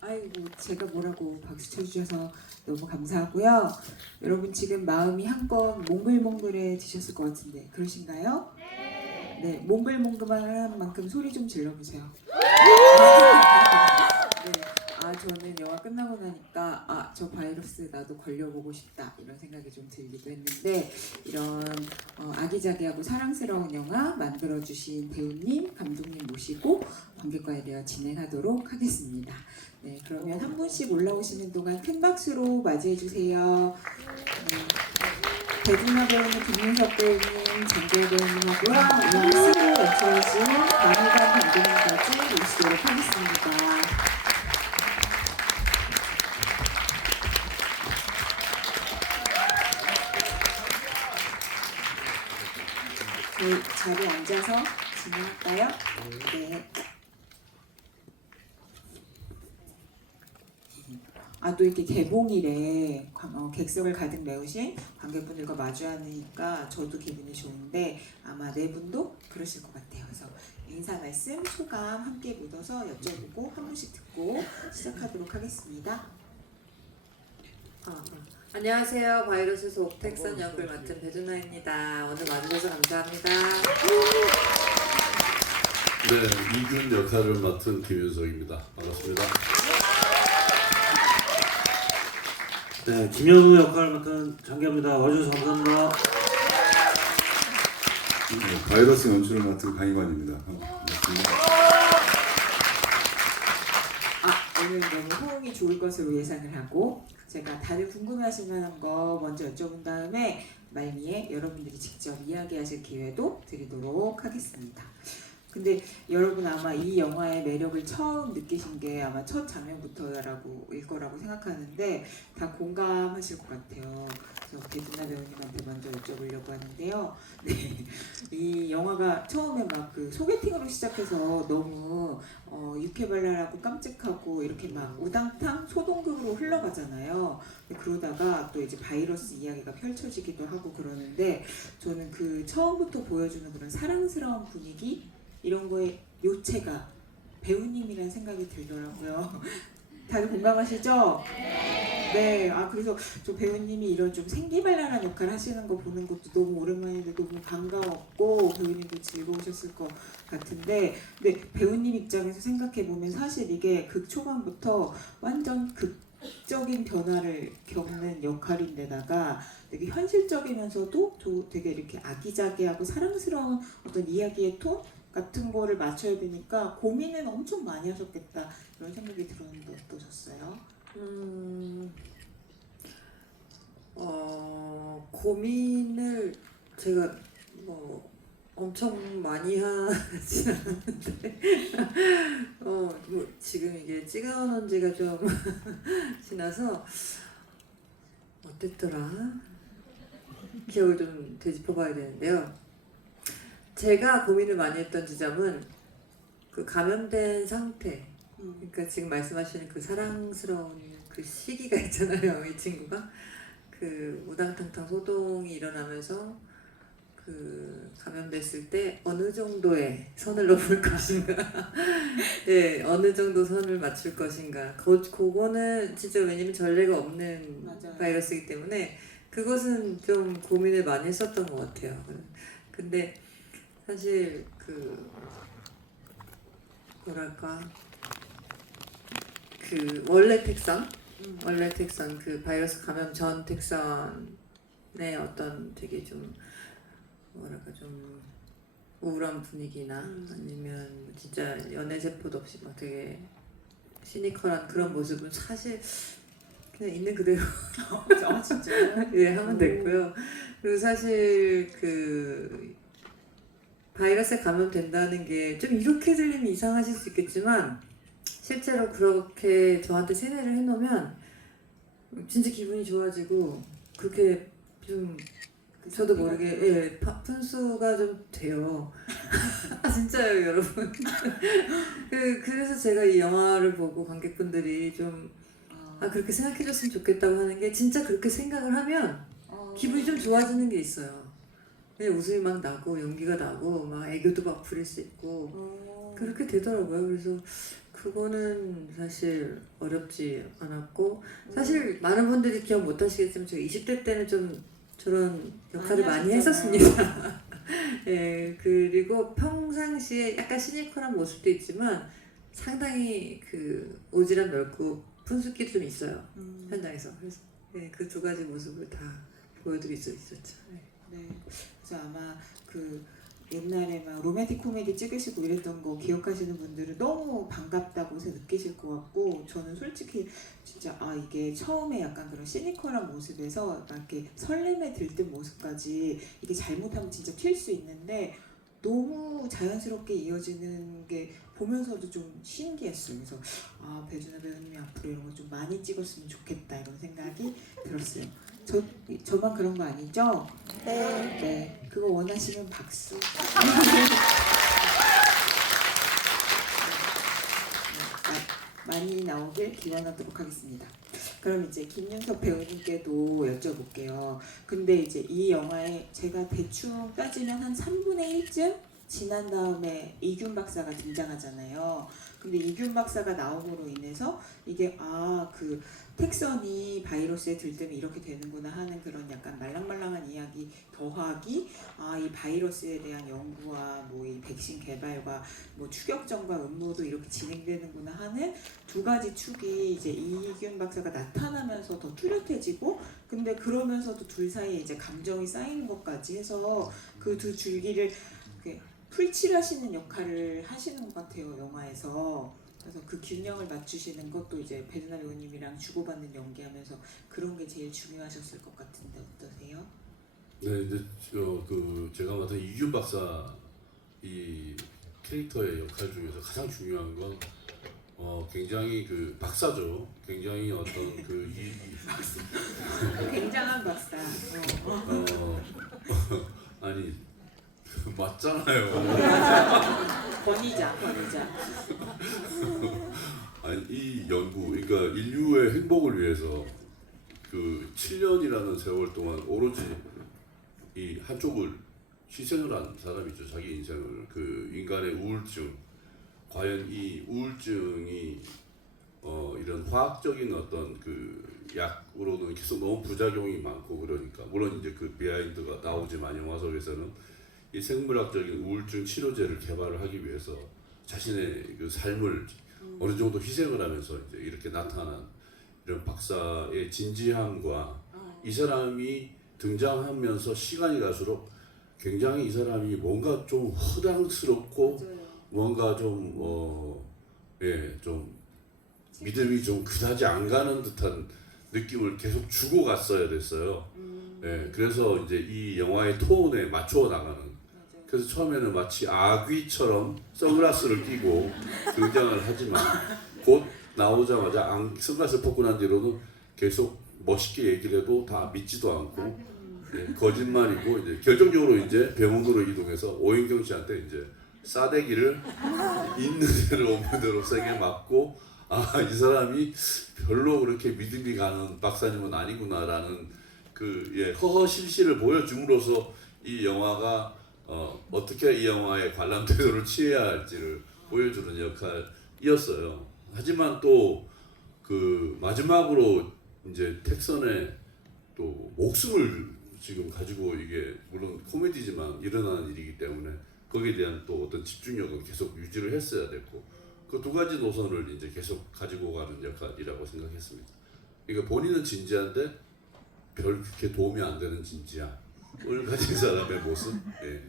아이고 제가 뭐라고 박수 쳐주셔서 너무 감사하고요. 여러분 지금 마음이 한껏 몽글몽글해지셨을 것 같은데 그러신가요? 네, 몽글몽글한 만큼 소리 좀 질러보세요. 네, 저는 영화 끝나고 나니까 저 바이러스 나도 걸려보고 싶다 이런 생각이 좀 들기도 했는데 이런 아기자기하고 사랑스러운 영화 만들어주신 배우님, 감독님 모시고 관객과에 대해 진행하도록 하겠습니다. 네, 그러면 한 분씩 올라오시는 동안 큰 박수로 맞이해주세요. 배두나 배우님, 김민석 배우님, 장기하 배우님하고요. 힐스를 연출하신 남희관 감독님까지 모시도록 하겠습니다. 저희 자리에 앉아서 진행할까요? 네. 또 이렇게 개봉일에 객석을 가득 메우신 관객분들과 마주하니까 저도 기분이 좋은데 아마 네 분도 그러실 것 같아요. 그래서 인사 말씀, 소감 함께 묻어서 여쭤보고 한 분씩 듣고 시작하도록 하겠습니다. 안녕하세요. 바이러스에서 옥택선 역을 맡은 배두나입니다. 오늘 와주셔서 감사합니다. 네, 이균 역할을 맡은 김윤석입니다. 반갑습니다. 네, 김현우 역할을 맡은 장기하입니다. 와주셔서 감사합니다. 네, 바이러스 연출을 맡은 강희관입니다. 반갑습니다. 오늘 너무 호응이 좋을 것으로 예상을 하고 제가 다들 궁금해하실 만한 거 먼저 여쭤본 다음에 말미에 여러분들이 직접 이야기하실 기회도 드리도록 하겠습니다. 근데 여러분 아마 이 영화의 매력을 처음 느끼신 게 아마 첫 장면부터일 거라고 생각하는데 다 공감하실 것 같아요. 그래서 배두나 배우님한테 먼저 여쭤보려고 하는데요. 네, 이 영화가 처음에 막 그 소개팅으로 시작해서 너무 유쾌발랄하고 깜찍하고 이렇게 막 우당탕 소동극으로 흘러가잖아요. 그러다가 또 이제 바이러스 이야기가 펼쳐지기도 하고 그러는데 저는 그 처음부터 보여주는 그런 사랑스러운 분위기 이런 거에 요체가 배우님이라는 생각이 들더라고요. 다들 공감하시죠? 네. 그래서 저 배우님이 이런 좀 생기발랄한 역할 하시는 거 보는 것도 너무 오랜만인데 너무 반가웠고 배우님도 즐거우셨을 것 같은데 근데 배우님 입장에서 생각해 보면 사실 이게 극 초반부터 완전 극적인 변화를 겪는 역할인데다가 되게 현실적이면서도 되게 이렇게 아기자기하고 사랑스러운 어떤 이야기의 톤 같은 거를 맞춰야 되니까 고민은 엄청 많이 하셨겠다 이런 생각이 들었는데 어떠셨어요? 고민을 제가 뭐 엄청 많이 하진 않았는데 뭐 지금 이게 찍어놓은 지가 좀 지나서 어땠더라? 기억을 좀 되짚어봐야 되는데요. 제가 고민을 많이 했던 지점은 그 감염된 상태, 그러니까 지금 말씀하시는 그 사랑스러운 그 시기가 있잖아요. 이 친구가 그 우당탕탕 소동이 일어나면서 그 감염됐을 때 어느 정도의 선을 넘을 것인가, 네, 어느 정도 선을 맞출 것인가. 그거는 진짜 왜냐면 전례가 없는 맞아요. 바이러스이기 때문에 그것은 좀 고민을 많이 했었던 것 같아요. 근데 사실 그 뭐랄까 그 원래 택선 그 바이러스 감염 전 택선의 어떤 되게 좀 뭐랄까 좀 우울한 분위기나 아니면 진짜 연애 세포도 없이 막 되게 시니컬한 그런 모습은 사실 그냥 있는 그대로 진짜요? 예 하면 됐고요. 그리고 사실 그 바이러스에 감염된다는 게 좀 이렇게 들리면 이상하실 수 있겠지만 실제로 그렇게 저한테 세뇌를 해놓으면 진짜 기분이 좋아지고 그렇게 좀 저도 모르게 분수가 좀 돼요. 진짜요 여러분. 그래서 제가 이 영화를 보고 관객분들이 좀 그렇게 생각해줬으면 좋겠다고 하는 게 진짜 그렇게 생각을 하면 기분이 좀 좋아지는 게 있어요. 웃음이 막 나고 연기가 나고 막 애교도 막 부릴 수 있고 그렇게 되더라고요. 그래서 그거는 사실 어렵지 않았고 사실 많은 분들이 기억 못 하시겠지만 제가 20대 때는 좀 저런 역할을 많이 하셨잖아요. 했었습니다. 예, 그리고 평상시에 약간 시니컬한 모습도 있지만 상당히 그 오지랖 넓고 푼숙기도 좀 있어요. 현장에서. 그래서 예, 그 두 가지 모습을 다 보여드릴 수 있었죠. 예. 네. 그래서 아마 그 옛날에 막 로맨틱 코미디 찍으시고 이랬던 거 기억하시는 분들은 너무 반갑다고 느끼실 것 같고 저는 솔직히 진짜 이게 처음에 약간 그런 시니컬한 모습에서 막 이렇게 설렘에 들뜬 모습까지 이게 잘못하면 진짜 튈 수 있는데 너무 자연스럽게 이어지는 게 보면서도 좀 신기했어요. 그래서 배준하 배우님이 앞으로 이런 거 좀 많이 찍었으면 좋겠다 이런 생각이 들었어요. 저만 그런 거 아니죠? 네. 네, 그거 원하시면 박수. 많이 나오길 기원하도록 하겠습니다. 그럼 이제 김윤석 배우님께도 여쭤볼게요. 근데 이제 이 영화에 제가 대충 따지면 한 3분의 1쯤 지난 다음에 이균 박사가 등장하잖아요. 근데 이균 박사가 나옴으로 인해서 이게 그 택선이 바이러스에 들뜨면 이렇게 되는구나 하는 그런 약간 말랑말랑한 이야기 더하기 이 바이러스에 대한 연구와 뭐 이 백신 개발과 뭐 추격전과 음모도 이렇게 진행되는구나 하는 두 가지 축이 이제 이균 박사가 나타나면서 더 뚜렷해지고 근데 그러면서도 둘 사이에 이제 감정이 쌓이는 것까지 해서 그 두 줄기를 이렇게 풀칠하시는 역할을 하시는 것 같아요 영화에서. 그래서 그 균형을 맞추시는 것도 이제 배두나 배우님이랑 주고받는 연기하면서 그런 게 제일 중요하셨을 것 같은데 어떠세요? 네, 이제 그 제가 맡은 이균 박사 이 캐릭터의 역할 중에서 가장 중요한 건 굉장히 그 박사죠. 굉장히 어떤 그 굉장한 박사. 아니 맞잖아요. 권위자. 아니 이 연구, 그러니까 인류의 행복을 위해서 그 7년이라는 세월 동안 오로지 이 한쪽을 희생을 한 사람이죠. 자기 인생을. 그 인간의 우울증, 과연 이 우울증이 이런 화학적인 어떤 그 약으로는 계속 너무 부작용이 많고 그러니까 물론 이제 그 비하인드가 나오지만 영화 속에서는 이 생물학적인 우울증 치료제를 개발을 하기 위해서 자신의 그 삶을 어느 정도 희생을 하면서 이제 이렇게 나타난 이런 박사의 진지함과 이 사람이 등장하면서 시간이 갈수록 굉장히 이 사람이 뭔가 좀 허당스럽고 뭔가 좀 좀 믿음이 좀 그다지 안 가는 듯한 느낌을 계속 주고 갔어야 됐어요. 예, 그래서 이제 이 영화의 톤에 맞춰 나가는. 그래서 처음에는 마치 아귀처럼 선글라스를 끼고 등장을 하지만 곧 나오자마자 선글라스를 벗고 난 뒤로는 계속 멋있게 얘기를 해도 다 믿지도 않고 거짓말이고 이제 결정적으로 이제 병원으로 이동해서 오인경 씨한테 이제 싸대기를 있는 대로 없는 대로 세게 맞고 이 사람이 별로 그렇게 믿음이 가는 박사님은 아니구나라는 그 허허실실을 보여줌으로써 이 영화가 어떻게 이 영화의 관람 태도를 취해야 할지를 보여주는 역할이었어요. 하지만 또 그 마지막으로 이제 택선의 또 목숨을 지금 가지고 이게 물론 코미디지만 일어나는 일이기 때문에 거기에 대한 또 어떤 집중력은 계속 유지를 했어야 됐고 그 두 가지 노선을 이제 계속 가지고 가는 역할이라고 생각했습니다. 그러니까 본인은 진지한데 별 그렇게 도움이 안 되는 진지함을 가진 사람의 모습. 예.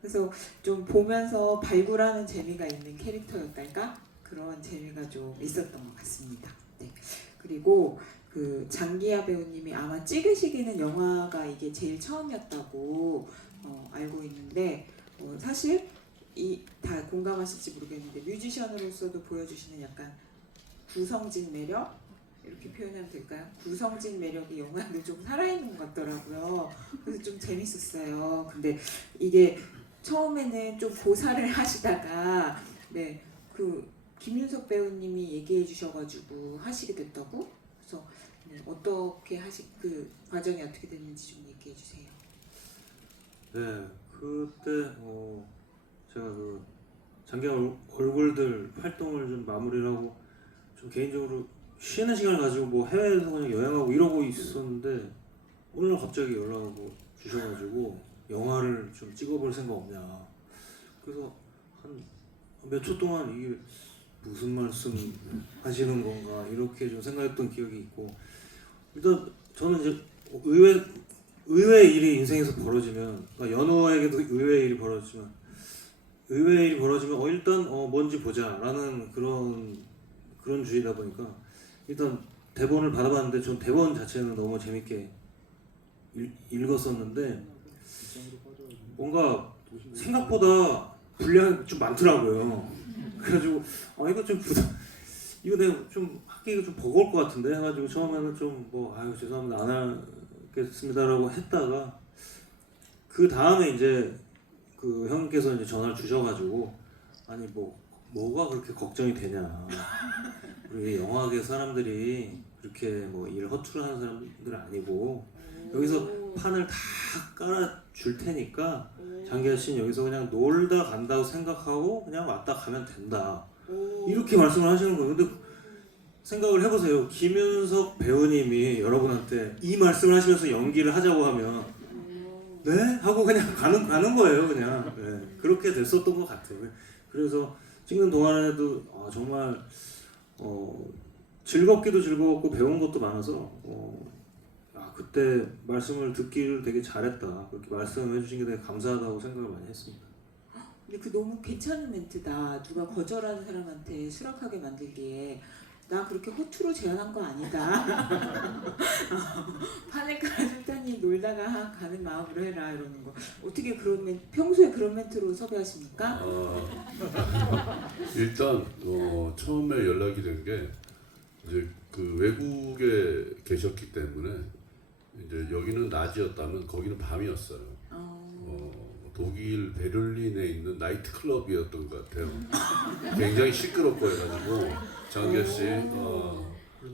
그래서 좀 보면서 발굴하는 재미가 있는 캐릭터였달까? 그런 재미가 좀 있었던 것 같습니다. 네. 그리고 그 장기하 배우님이 아마 찍으시기는 영화가 이게 제일 처음이었다고 알고 있는데 사실 이 다 공감하실지 모르겠는데 뮤지션으로서도 보여주시는 약간 구성진 매력 이렇게 표현하면 될까요? 구성진 매력이 영화에 좀 살아있는 것 같더라고요. 그래서 좀 재밌었어요. 근데 이게 처음에는 좀 고사를 하시다가 그 김윤석 배우님이 얘기해 주셔가지고 하시게 됐다고? 그래서 어떻게 그 과정이 어떻게 됐는지 좀 얘기해 주세요. 네, 그때 제가 그 장기 얼굴들 활동을 좀 마무리를 하고 좀 개인적으로 쉬는 시간을 가지고 뭐 해외에서 그냥 여행하고 이러고 있었는데 오늘 갑자기 연락하고 주셔가지고 영화를 좀 찍어볼 생각 없냐. 그래서 한 몇 초 동안 이게 무슨 말씀 하시는 건가 이렇게 좀 생각했던 기억이 있고, 일단 저는 이제 의외의 일이 인생에서 벌어지면, 그러니까 연우에게도 의외의 일이 벌어지면 일단 뭔지 보자라는 그런 주의다 보니까 일단 대본을 받아봤는데 전 대본 자체는 너무 재밌게 읽었었는데 뭔가 생각보다 분량이 좀 많더라고요. 그래가지고 이거 좀 이거 내가 좀 하기가 좀 버거울 것 같은데 해가지고 처음에는 좀 뭐 아유 죄송합니다 안 하겠습니다라고 했다가 그 다음에 이제 그 형께서 이제 전화를 주셔가지고 아니 뭐가 그렇게 걱정이 되냐, 우리 영화계 사람들이 그렇게 뭐 일 허투루 하는 사람들 아니고 여기서 판을 다 깔아줄 테니까 장기하 씨는 여기서 그냥 놀다 간다고 생각하고 그냥 왔다 가면 된다 이렇게 말씀을 하시는 거예요. 근데 생각을 해보세요. 김윤석 배우님이 여러분한테 이 말씀을 하시면서 연기를 하자고 하면 네? 하고 그냥 가는 거예요. 그냥 네. 그렇게 됐었던 것 같아요. 그래서 찍는 동안에도 정말 즐겁기도 즐거웠고 배운 것도 많아서 그때 말씀을 듣기를 되게 잘했다, 그렇게 말씀해 주신 게 되게 감사하다고 생각을 많이 했습니다. 근데 그 너무 괜찮은 멘트다. 누가 거절하는 사람한테 수락하게 만들기에 나 그렇게 허투루 제안한 거 아니다. 판을 깔아줄 테니 놀다가 가는 마음으로 해라 이러는 거. 어떻게 평소에 그런 멘트로 섭외하십니까? 일단 처음에 연락이 된 게 이제 그 외국에 계셨기 때문에 이제 여기는 낮이었다면 거기는 밤이었어요. 독일 베를린에 있는 나이트 클럽이었던 것 같아요. 굉장히 시끄럽고 해가지고 장기하 씨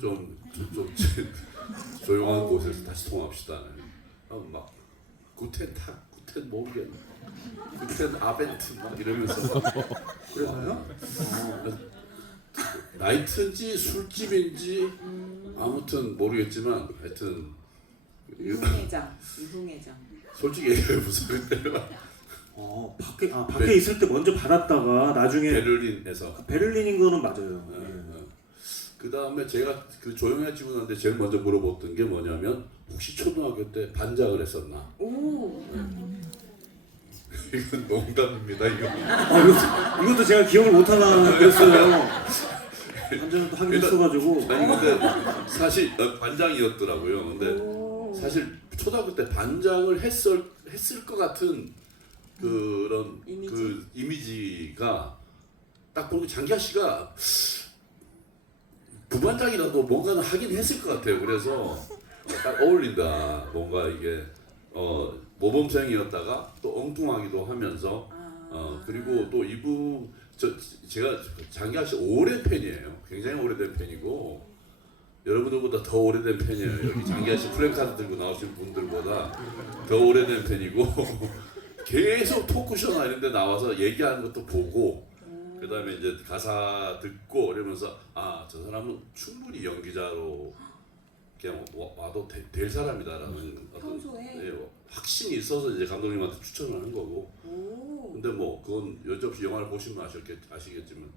좀 조용한 곳에서 다시 통합시다. 막 구텐 모르겠, 구텐 아벤트 막 이러면서 그래서요? 나이트인지 술집인지 아무튼 모르겠지만 하여튼 유흥회장. 솔직히 얘기해 보세요. 밖에 있을 때 먼저 받았다가 나중에 베를린에서 베를린인 거는 맞아요. 그 다음에 제가 그 조용해지고 난데 제일 먼저 물어봤던 게 뭐냐면 혹시 초등학교 때 반장을 했었나? 오. 이건 농담입니다. 이것도 제가 기억을 못하나 그랬어요. 반장을 또 하긴 했어가지고. 아니 근데 사실 반장이었더라고요. 근데 사실 초등학교 때 반장을 했을 것 같은 그런 그 이미지가 딱 보고 장기하 씨가 부반장이라도 뭔가는 하긴 했을 것 같아요. 그래서 딱 어울린다. 뭔가 이게 모범생이었다가 또 엉뚱하기도 하면서 그리고 또 제가 장기하 씨 오랜 팬이에요. 굉장히 오래된 팬이고 여러분들보다 더 오래된 팬이에요. 여기 장기하 씨 플래카드 들고 나오신 분들보다 더 오래된 팬이고 계속 토크쇼나 이런 데 나와서 얘기하는 것도 보고 그 다음에 이제 가사 듣고 이러면서 저 사람은 충분히 연기자로 그냥 와도 될 사람이다라는 어떤 확신이 있어서 이제 감독님한테 추천을 한 거고. 근데 뭐 그건 여지없이 영화를 보시면 아시겠지만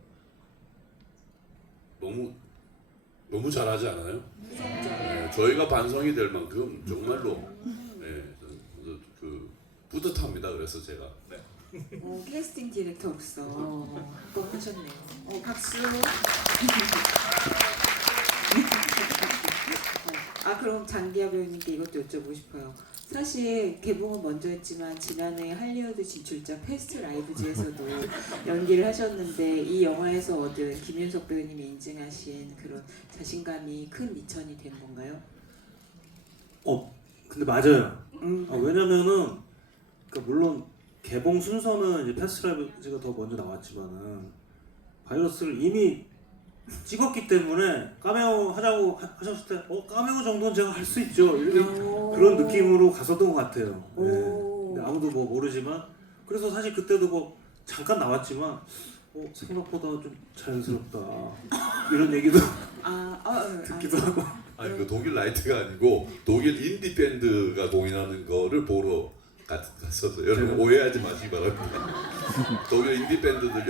너무 잘하지 않아요? 네, 저희가 반성이 될 만큼 정말로 뿌듯합니다. 그래서 제가 캐스팅 디렉터로서 한번 하셨네요. 박수. 그럼 장기하 배우님께 이것도 여쭤보고 싶어요. 사실 개봉은 먼저 했지만 지난해 할리우드 진출자 패스트 라이브즈에서도 연기를 하셨는데 이 영화에서 얻은 김윤석 배우님이 인증하신 그런 자신감이 큰 미천이 된 건가요? 근데 맞아요. 왜냐면은 그러니까 물론 개봉 순서는 이제 패스트 라이브즈가 더 먼저 나왔지만은 바이러스를 이미 찍었기 때문에 카메오 하자고 하셨을 때 카메오 정도는 제가 할 수 있죠. 그런 느낌으로 갔었던 것 같아요. 네. 근데 아무도 뭐 모르지만 그래서 사실 그때도 뭐 잠깐 나왔지만 생각보다 좀 자연스럽다 이런 얘기도 듣기도 하고. 아니 그 독일 라이트가 아니고 독일 인디 밴드가 공연하는 거를 보러 갔었어요. 여러분 오해하지 마시기 바랍니다. 독일 인디 밴드들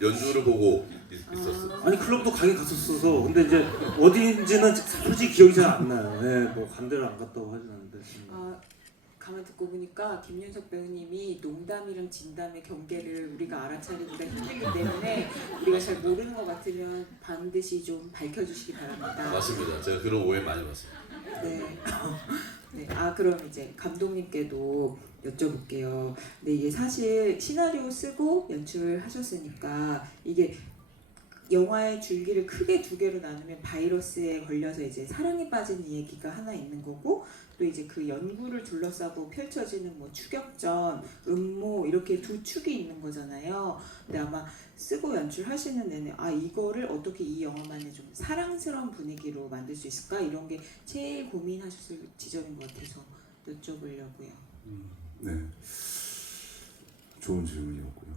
연주를 보고 있었어요. 아니 클럽도 가긴 갔었어서 근데 이제 어디인지는 솔직히 기억이 잘 안 나요. 네, 뭐 간데를 안 갔다고 하진 않는데. 가만 듣고 보니까 김윤석 배우님이 농담이랑 진담의 경계를 우리가 알아차리기가 힘들기 때문에 우리가 잘 모르는 것 같으면 반드시 좀 밝혀주시기 바랍니다. 맞습니다. 제가 그런 오해 많이 봤습니다. 네. 네. 그럼 이제 감독님께도 여쭤볼게요. 근데 이게 사실 시나리오 쓰고 연출하셨으니까 이게 영화의 줄기를 크게 두 개로 나누면 바이러스에 걸려서 이제 사랑에 빠진 얘기가 하나 있는 거고 또 이제 그 연구를 둘러싸고 펼쳐지는 뭐 추격전, 음모 이렇게 두 축이 있는 거잖아요. 근데 아마 쓰고 연출하시는 내내 이거를 어떻게 이 영화만의 좀 사랑스러운 분위기로 만들 수 있을까 이런 게 제일 고민하셨을 지점인 것 같아서 여쭤보려고요. 네, 좋은 질문이었고요.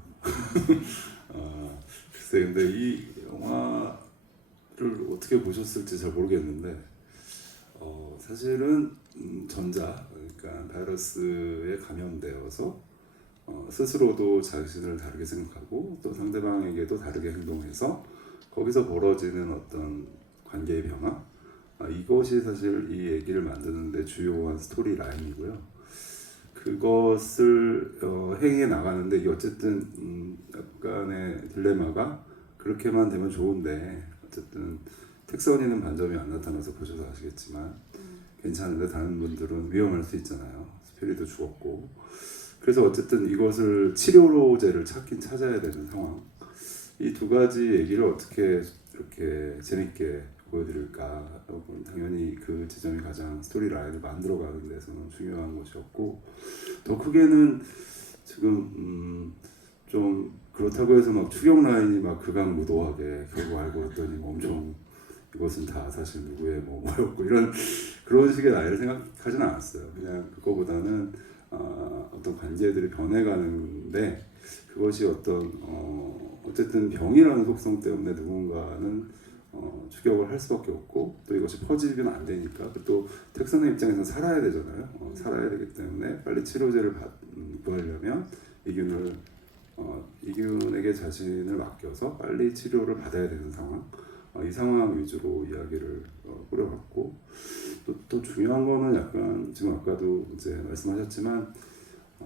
글쎄 근데 이 영화를 어떻게 보셨을지 잘 모르겠는데 사실은 전자 그러니까 바이러스에 감염되어서 스스로도 자신을 다르게 생각하고 또 상대방에게도 다르게 행동해서 거기서 벌어지는 어떤 관계의 변화 이것이 사실 이 얘기를 만드는데 주요한 스토리 라인이고요. 그것을 행해 나가는데 이게 어쨌든 약간의 딜레마가 그렇게만 되면 좋은데 어쨌든 택선이는 반점이 안 나타나서 보셔서 아시겠지만 괜찮은데 다른 분들은 위험할 수 있잖아요. 스피리도 죽었고 그래서 어쨌든 이것을 치료제를 찾아야 되는 상황. 이 두 가지 얘기를 어떻게 이렇게 재밌게 보여드릴까. 당연히 그 지점이 가장 스토리 라인을 만들어가는 데서는 중요한 것이었고 더 크게는 지금 좀 그렇다고 해서 막 추격 라인이 막 극악무도하게 결국 알고 봤더니 엄청 이것은 다 사실 누구의 뭐였고 이런 그런 식의 나이를 생각하지는 않았어요. 그냥 그거보다는 어떤 관계들이 변해가는데 그것이 어쨌든 병이라는 속성 때문에 누군가는 추격을 할 수밖에 없고 또 이것이 퍼지면 안 되니까 또 택선의 입장에서 살아야 되잖아요. 살아야 되기 때문에 빨리 치료제를 구하려면 이균에게 자신을 맡겨서 빨리 치료를 받아야 되는 상황. 이 상황 위주로 이야기를 꾸려봤고 또 중요한 거는 약간 지금 아까도 이제 말씀하셨지만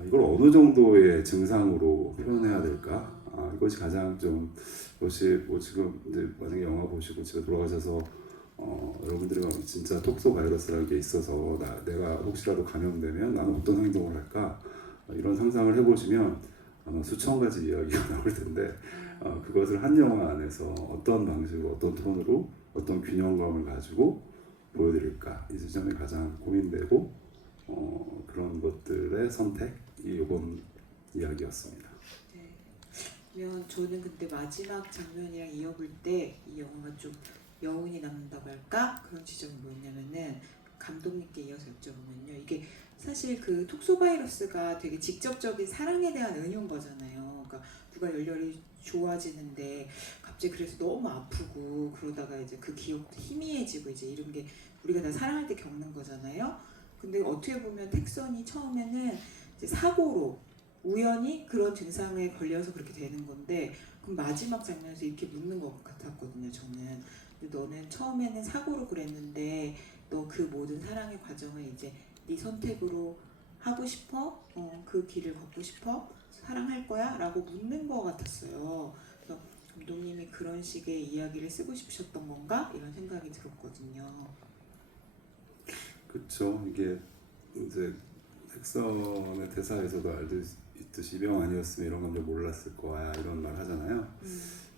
이걸 어느 정도의 증상으로 표현해야 될까? 이것이 가장 좀 이것이 뭐 지금 이제 만약에 영화 보시고 집에 돌아가셔서 여러분들이 진짜 톡소 바이러스라는 게 있어서 내가 혹시라도 감염되면 나는 어떤 행동을 할까? 이런 상상을 해보시면 아마 수천 가지 이야기가 나올 텐데 그것을 한 영화 안에서 어떤 방식으로 어떤 톤으로 어떤 균형감을 가지고 보여드릴까 이 지점이 가장 고민되고 그런 것들의 선택이 이번 이야기였습니다. 네. 그러면 저는 근데 마지막 장면이랑 이어볼 때 이 영화가 좀 여운이 남는다고 할까? 그런 지점이 뭐였냐면은 감독님께 이어서 여쭤보면요. 이게 사실 그 톡소바이러스가 되게 직접적인 사랑에 대한 은유인 거잖아요. 그러니까 누가 열렬히 좋아지는데 갑자기 그래서 너무 아프고 그러다가 이제 그 기억도 희미해지고 이제 이런 게 우리가 다 사랑할 때 겪는 거잖아요. 근데 어떻게 보면 택선이 처음에는 이제 사고로 우연히 그런 증상에 걸려서 그렇게 되는 건데 그럼 마지막 장면에서 이렇게 묻는 것 같았거든요. 저는. 근데 너는 처음에는 사고로 그랬는데 너 그 모든 사랑의 과정을 이제 네 선택으로 하고 싶어? 그 길을 걷고 싶어? 사랑할 거야? 라고 묻는 것 같았어요. 그래서 감독님이 그런 식의 이야기를 쓰고 싶으셨던 건가? 이런 생각이 들었거든요. 그렇죠. 이게 이제 택선의 대사에서도 알듯이 병 아니었으면 이런 감정 몰랐을 거야 이런 말 하잖아요.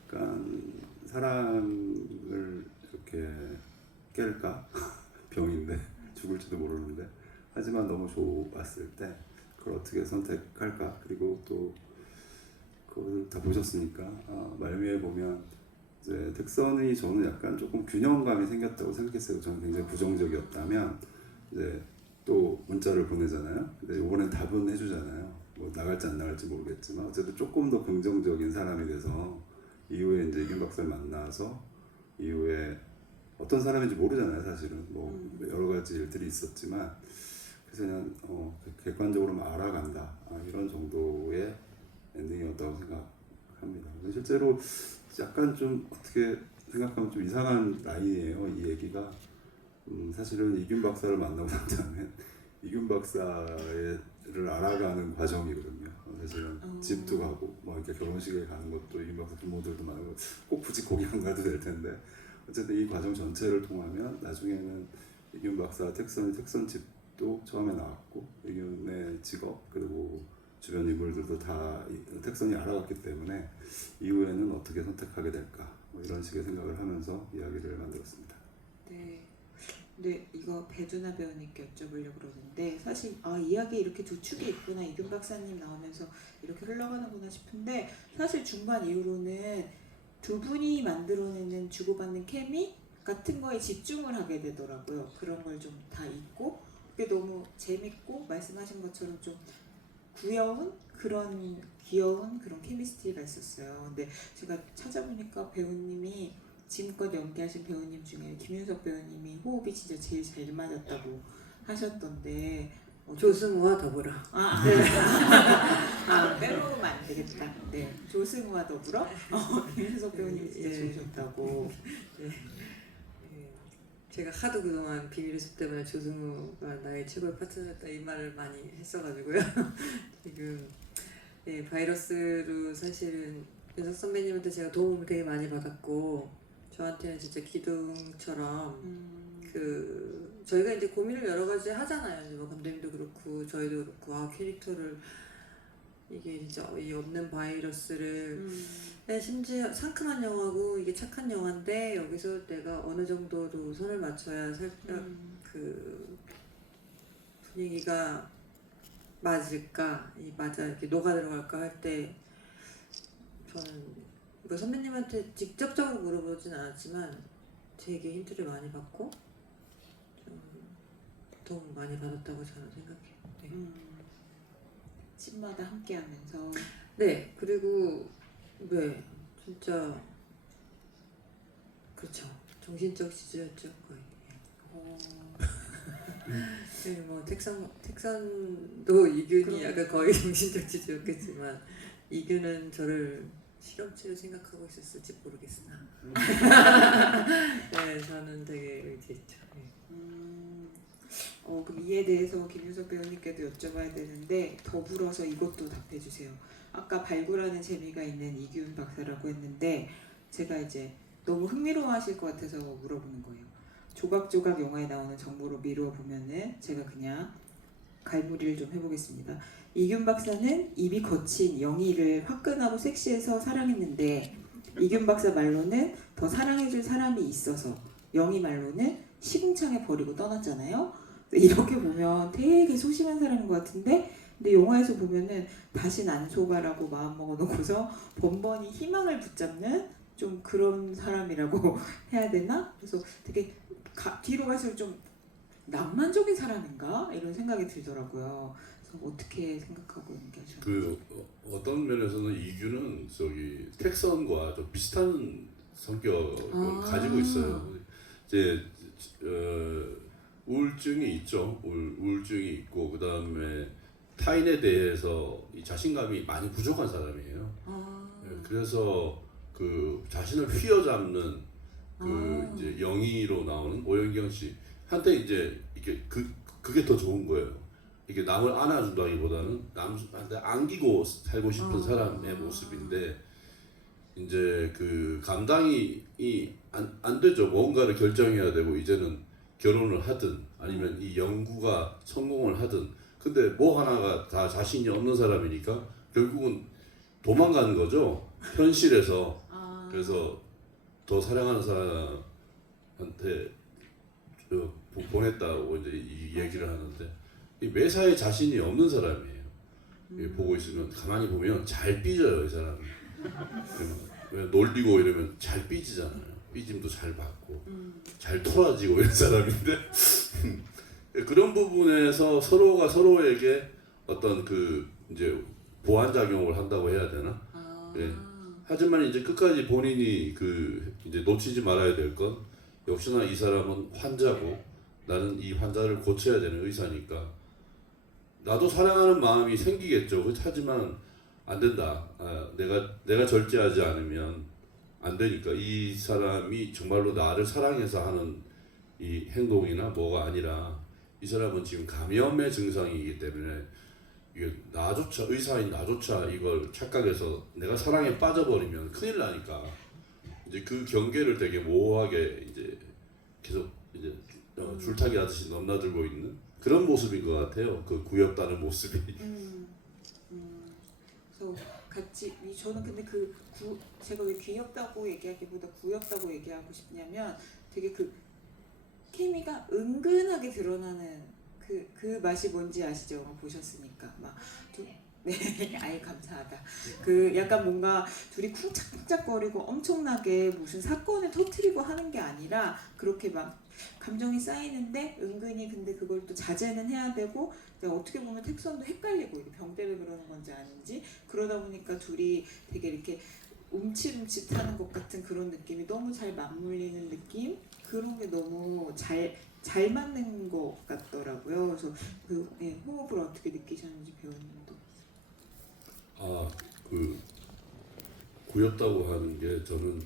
그러니까 사랑을 이렇게 깰까? 병인데 죽을지도 모르는데 하지만 너무 좋았을 때 그걸 어떻게 선택할까? 그리고 또 그걸 다 보셨으니까 말미에 보면 이제 택선이 저는 약간 조금 균형감이 생겼다고 생각했어요. 저는 굉장히 부정적이었다면 이제 또 문자를 보내잖아요. 근데 이번엔 답은 해주잖아요. 뭐 나갈지 안 나갈지 모르겠지만 어쨌든 조금 더 긍정적인 사람이 돼서 이후에 이제 이균 박사를 만나서 이후에 어떤 사람인지 모르잖아요 사실은 뭐 여러 가지 일들이 있었지만 그래서 그냥 객관적으로 알아간다 이런 정도의 엔딩이었다고 생각합니다. 실제로 약간 좀 어떻게 생각하면 좀 이상한 라인이에요 이 얘기가. 사실은 이균 박사를 만나고 난 다음에 이균 박사를 알아가는 과정이거든요. 사실은 집도 가고 뭐 이렇게 결혼식에 가는 것도 이균 박사 부모들도 만나고 꼭 굳이 거기 안 가도 될 텐데 어쨌든 이 과정 전체를 통하면 나중에는 이균 박사 택선 집도 처음에 나왔고 이균의 직업 그리고 주변 인물들도 다 택선이 알아갔기 때문에 이후에는 어떻게 선택하게 될까 뭐 이런 식의 생각을 하면서 이야기를 만들었습니다. 네. 근데 이거 배두나 배우님께 여쭤보려고 그러는데 사실 이야기 이렇게 두 축이 있구나 이균 박사님 나오면서 이렇게 흘러가는구나 싶은데 사실 중반 이후로는 두 분이 만들어내는 주고받는 케미 같은 거에 집중을 하게 되더라고요. 그런 걸 좀 다 잊고 그게 너무 재밌고 말씀하신 것처럼 좀 귀여운 그런 케미스트리가 있었어요. 근데 제가 찾아보니까 배우님이 지금껏 연기하신 배우님 중에 김윤석 배우님이 호흡이 진짜 제일 잘 맞았다고 하셨던데 조승우와 더불어. 빼먹으면 안 되겠다. 네, 조승우와 더불어 김윤석 배우님이 진짜 좋으셨다고. 제가 하도 그동안 비밀의 숲 때문에 조승우가 나의 최고의 파트너였다 이 말을 많이 했어가지고요. 지금 바이러스로 사실은 윤석 선배님한테 제가 도움을 되게 많이 받았고 저한테는 진짜 기둥처럼 저희가 이제 고민을 여러 가지 하잖아요. 이제 뭐 감독님도 그렇고 저희도 그렇고 캐릭터를 이게 진짜 이 없는 바이러스를 심지어 상큼한 영화고 이게 착한 영화인데 여기서 내가 어느 정도로 선을 맞춰야 살짝 그 분위기가 맞을까 맞아 이렇게 녹아 들어갈까 할 때 저는 이거 선배님한테 직접적으로 물어보진 않았지만 되게 힌트를 많이 받고 좀 도움 많이 받았다고 저는 생각해요. 네. 씬마다 함께하면서 네 그리고 진짜 그렇죠 정신적 지주였죠 거의. 네, 뭐 택선도 이균이 약간 거의 정신적 지주였겠지만 이균은 저를 실험체로 생각하고 있었을지 모르겠으나 네 저는 되게 의지했죠. 네. 그럼 이에 대해서 김윤석 배우님께도 여쭤봐야 되는데 더불어서 이것도 답해주세요. 아까 발굴하는 재미가 있는 이균 박사라고 했는데 제가 이제 너무 흥미로워하실 것 같아서 물어보는 거예요. 조각조각 영화에 나오는 정보로 미루어 보면은 제가 그냥 갈무리를 좀 해보겠습니다. 이균 박사는 입이 거친 영희를 화끈하고 섹시해서 사랑했는데 이균 박사 말로는 더 사랑해줄 사람이 있어서 영희 말로는 시궁창에 버리고 떠났잖아요. 이렇게 보면 되게 소심한 사람인 것 같은데 근데 영화에서 보면은 다신 안 속아라고 마음먹어놓고서 번번이 희망을 붙잡는 좀 그런 사람이라고 해야 되나? 그래서 되게 뒤로 갈수록 좀 낭만적인 사람인가? 이런 생각이 들더라고요. 그래서 어떻게 생각하고 얘기하셨나요? 어떤 면에서는 이규는 택선과 좀 비슷한 성격을 가지고 있어요. 이제 우울증이 있죠. 우울증이 있고 그 다음에 타인에 대해서 이 자신감이 많이 부족한 사람이에요. 그래서 그 자신을 휘어잡는 이제 영희로 나오는 오연경 씨 한때 이제 이게 그게 더 좋은 거예요. 이게 남을 안아준다기보다는 남한테 안기고 살고 싶은 사람의 모습인데 이제 그 감당이 안 되죠. 뭔가를 결정해야 되고 이제는 결혼을 하든 아니면 이 연구가 성공을 하든 근데 뭐 하나가 다 자신이 없는 사람이니까 결국은 도망가는 거죠. 현실에서. 그래서 더 사랑하는 사람한테 보냈다고 이제 이 얘기를 하는데 이 매사에 자신이 없는 사람이에요. 보고 있으면 가만히 보면 잘 삐져요 이 사람이. 왜 놀리고 이러면 잘 삐지잖아요. 삐짐도 잘 받고 잘 토라지고 이런 사람인데 그런 부분에서 서로가 서로에게 어떤 그 이제 보완 작용을 한다고 해야 되나? 예. 하지만 이제 끝까지 본인이 그 이제 놓치지 말아야 될 건 역시나 이 사람은 환자고 나는 이 환자를 고쳐야 되는 의사니까 나도 사랑하는 마음이 생기겠죠. 하지만 안 된다. 내가 절제하지 않으면 안 되니까 이 사람이 정말로 나를 사랑해서 하는 이 행동이나 뭐가 아니라 이 사람은 지금 감염의 증상이기 때문에 이게 나조차 의사인 나조차 이걸 착각해서 내가 사랑에 빠져버리면 큰일 나니까 이제 그 경계를 되게 모호하게 이제 계속 이제 줄타기 하듯이 넘나들고 있는 그런 모습인 것 같아요. 그 구엽다는 모습이. 그래서 같이 저는 근데 제가 왜 귀엽다고 얘기하기보다 구엽다고 얘기하고 싶냐면 되게 그 케미가 은근하게 드러나는 그 맛이 뭔지 아시죠? 보셨으니까 네, 아예 감사하다. 그 약간 뭔가 둘이 쿵짝쿵짝거리고 엄청나게 무슨 사건을 터뜨리고 하는 게 아니라 그렇게 막 감정이 쌓이는데 은근히 근데 그걸 또 자제는 해야 되고 어떻게 보면 택선도 헷갈리고 이게 병 때문에 그러는 건지 아닌지 그러다 보니까 둘이 되게 이렇게 움찔움찔하는 것 같은 그런 느낌이 너무 잘 맞물리는 느낌 그런 게 너무 잘 맞는 것 같더라고요. 그래서 호흡을 어떻게 느끼셨는지 배우님도. 그 구엽다고 하는 게 저는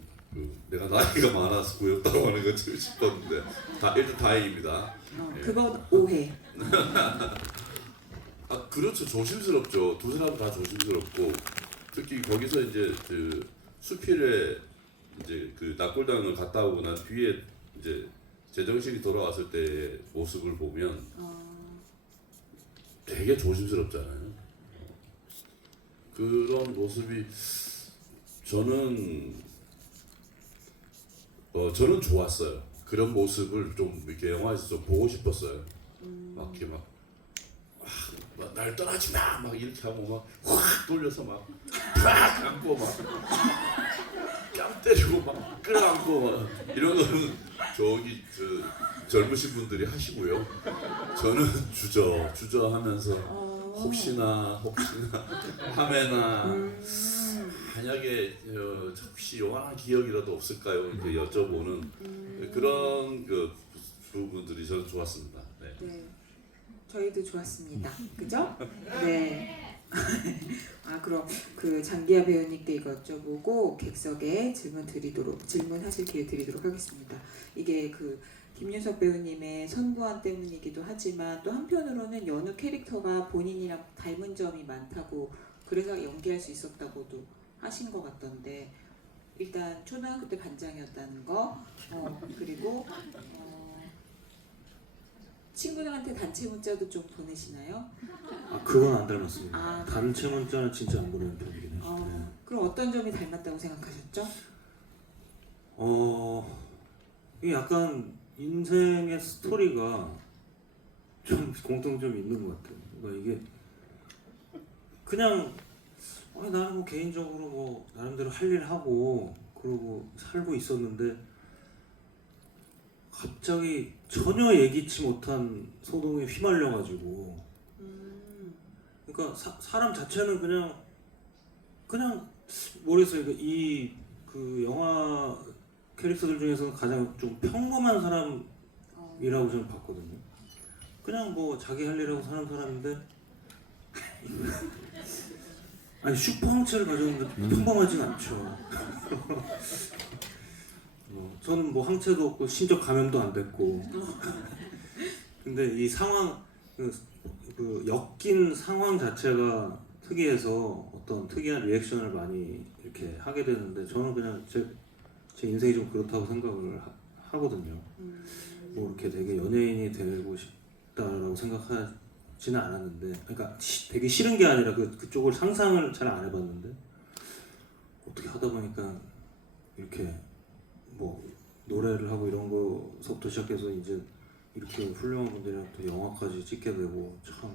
내가 나이가 많아서 구엽다고 하는 건 좀 싶었는데 일단 다행입니다. 그건 오해. 그렇죠. 조심스럽죠. 두 사람 다 조심스럽고 특히 거기서 이제 그 수필에 이제 그 낙골당을 갔다 오고 난 뒤에 이제 제정신이 돌아왔을 때의 모습을 보면 되게 조심스럽잖아요. 그런 모습이 저는 좋았어요. 그런 모습을 좀 이렇게 영화에서 좀 보고 싶었어요. 막 이렇게 막 날 떠나지 마! 막 이렇게 하고 막 확 돌려서 막 안고 막 뺨 때리고 막 끌어안고 막 이런 거는 젊으신 분들이 하시고요. 저는 주저하면서 혹시나 하메나 만약에 혹시 요만한 기억이라도 없을까요? 이렇게 여쭤보는 그런 그 부분들이 저는 좋았습니다. 네. 저희도 좋았습니다. 그죠? 네. 그럼 그 장기하 배우님께 이거 여쭤보고 객석에 질문하실 기회 드리도록 하겠습니다. 이게 그 김윤석 배우님의 선구안 때문이기도 하지만 또 한편으로는 여느 캐릭터가 본인이랑 닮은 점이 많다고 그래서 연기할 수 있었다고도 하신 것 같던데 일단 초등학교 때 반장이었다는 거 그리고 친구들한테 단체 문자도 좀 보내시나요? 그건 안 닮았습니다. 단체 문자는 진짜 안 보내는 편이긴 해요. 네. 그럼 어떤 점이 닮았다고 생각하셨죠? 이게 약간 인생의 스토리가 좀 공통점이 있는 것 같아요. 그러니까 이게 그냥 나는 뭐 개인적으로 뭐 나름대로 할 일 하고 그러고 살고 있었는데 갑자기 전혀 예기치 못한 소동에 휘말려가지고 그러니까 사람 자체는 그냥 모르겠어요. 그 영화 캐릭터들 중에서는 가장 좀 평범한 사람이라고 저는 봤거든요. 그냥 뭐 자기 할 일하고 사는 사람인데 아니 슈퍼 항체를 가졌는데 평범하진 않죠. 저는 뭐 항체도 없고 심적 감염도 안 됐고 근데 이 상황 그 엮인 상황 자체가 특이해서 어떤 특이한 리액션을 많이 이렇게 하게 되는데 저는 그냥 제 인생이 좀 그렇다고 생각을 하거든요. 뭐 이렇게 되게 연예인이 되고 싶다라고 생각하지는 않았는데 그러니까 되게 싫은 게 아니라 그쪽을 상상을 잘 안 해봤는데 어떻게 하다 보니까 이렇게 뭐 노래를 하고 이런 거서부터 시작해서 이제 이렇게 훌륭한 분들이랑 또 영화까지 찍게 되고 참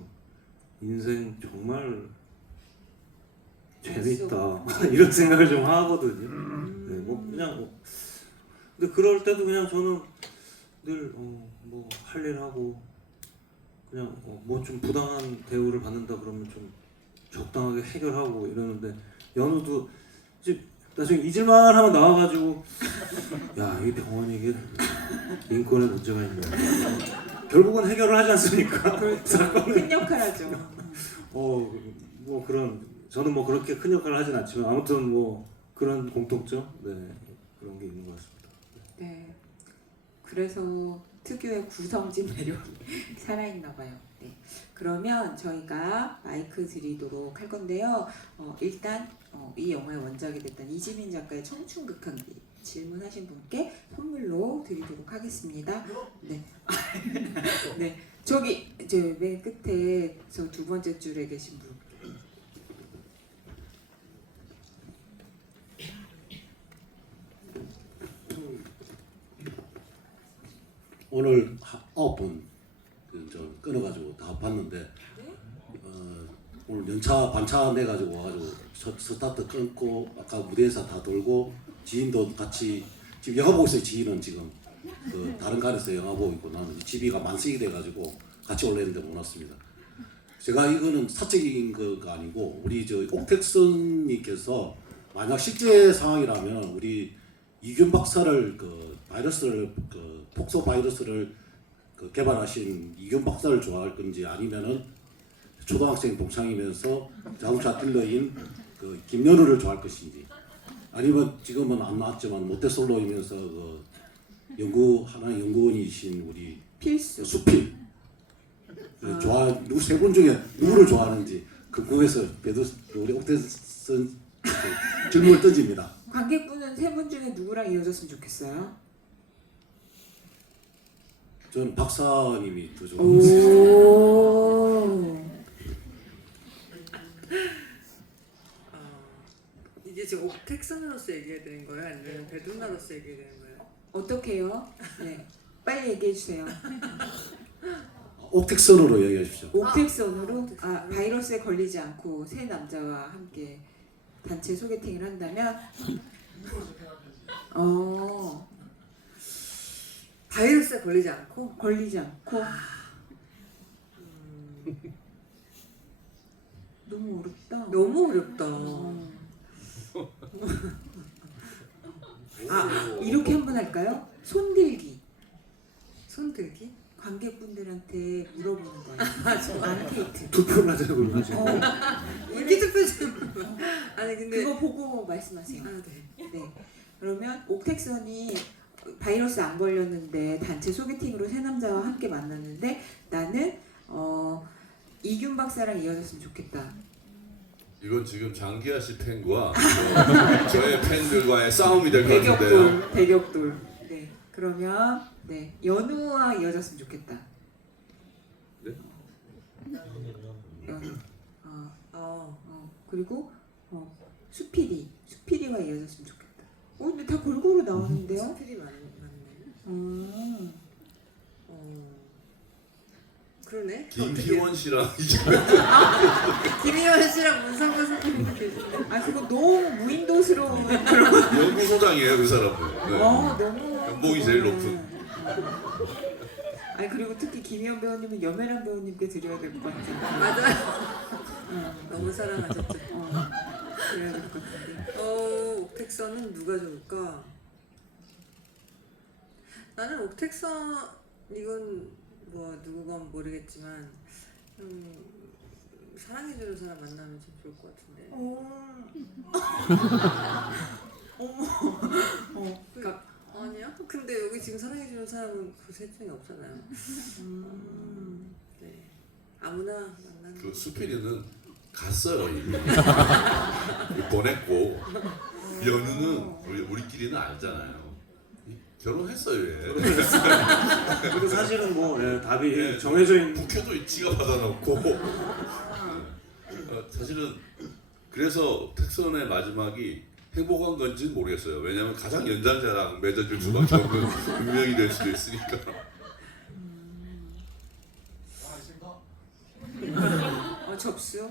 인생 정말 재밌다 이런 생각을 좀 하거든요. 네, 뭐 그냥 근데 그럴 때도 그냥 저는 늘 뭐 할 일 하고 그냥 뭐 좀 부당한 대우를 받는다 그러면 좀 적당하게 해결하고 이러는데 연우도 이제 나중에 잊을만 하면 나와가지고 야 이 병원이 이게 인권에 문제가 있네. 결국은 해결을 하지 않습니까? 큰 역할 하죠. 뭐 그런 저는 뭐 그렇게 큰 역할을 하진 않지만 아무튼 뭐 그런 공통점 그런 게 있는 것 같습니다. 네. 그래서 특유의 구성진 매력이 살아있나 봐요. 네. 그러면 저희가 마이크 드리도록 할 건데요. 일단 이 영화의 원작이 됐던 이지민 작가의 청춘극한기 질문하신 분께 선물로 드리도록 하겠습니다. 네. 네. 저기 이제 맨 끝에 저 두 번째 줄에 계신 분. 오늘 9번 좀 끊어가지고 다 봤는데 오늘 연차 반차 내가지고 와가지고 스타트 끊고 아까 무대에서 다 돌고 지인도 같이 지금 영화 보고 있어요. 지인은 지금 그 다른 간에서 영화 보고 있고 나는 집이가 만석이 돼가지고 같이 올랐는데 못 왔습니다. 제가 이거는 사적인 거가 아니고 우리 저 옥택선님께서 만약 실제 상황이라면 우리 이균 박사를 그 바이러스를 그 폭소 바이러스를 그 개발하신 이균 박사를 좋아할 건지 아니면은 초등학생 동창이면서 자동차 딜러인 그 김연우를 좋아할 것인지 아니면 지금은 안 나왔지만 모태솔로이면서 그 하나의 연구원이신 우리 필수. 수필 누구 세 분 중에 누구를 좋아하는지 궁금해서 우리 옥태선 질문을 던집니다. 관객분은 세 분 중에 누구랑 이어졌으면 좋겠어요? 저는 박사님이 더 좋아요. 오. 이게 지금 옥택선으로서 얘기해야 되는 거예요? 아니면 배두나로서 얘기해야 되는 거예요? 어떻게요? 네. 빨리 얘기해 주세요. 옥택선으로 얘기해 주십시오. 옥택선으로 바이러스에 걸리지 않고 세 남자와 함께 단체 소개팅을 한다면 바이러스에 걸리지 않고? 걸리지 않고 너무 어렵다. 너무 어렵다. 이렇게 한번 할까요? 손들기. 손들기? 관객분들한테 물어보는 거예요. 안케이트. 투표를 하자고 그러죠. 인기 투표 좀. 아니 근데 그거 보고 말씀하세요. 네. 네. 그러면 옥택선이 바이러스 안 걸렸는데 단체 소개팅으로 세 남자와 함께 만났는데 나는 이균 박사랑 이어졌으면 좋겠다. 이건 지금 장기하 씨 팬과 저의 팬들과의 싸움이 될 것 같은데요. 대격돌. 네. 그러면 네 연우와 이어졌으면 좋겠다. 네? 연우. 그리고 수피디와 이어졌으면 좋겠다. 근데 다 골고루 나오는데요. 수필이 맞네. 그러네. 김희원 씨랑 김희원 씨랑 문상과 선생님도 계시네. 그거 너무 무인도스러운 그런. 연구소장이에요 그 사람은. 네. 너무. 연봉이 제일 높은. 그리고 특히 김희연 배우님은 염혜란 배우님께 드려야 될 것 같아요. 맞아요. 너무 사랑하셨죠. 드려야 될 것 같은데. 옥택선은 누가 좋을까? 나는 옥택선 이건 뭐 누구건 모르겠지만 사랑해주는 사람 만나면 좀 좋을 것 같은데. 아니야? 근데 여기 지금 사랑해주는 사람은 그 셋 중에 없잖아요. 네. 아무나 만나는. 그 수필이는 갔어요 이미. 보냈고 연우는 우리끼리는 알잖아요. 결혼했어요 얘. 근데 사실은 뭐 답이 예, 정해져 있는. 국회도 지가 받아놓고. 사실은 그래서 택선의 마지막이 행복한 건지는 모르겠어요. 왜냐하면 가장 연장자랑 맺어질 수밖에 없는 운명이 될 수도 있으니까. 접수.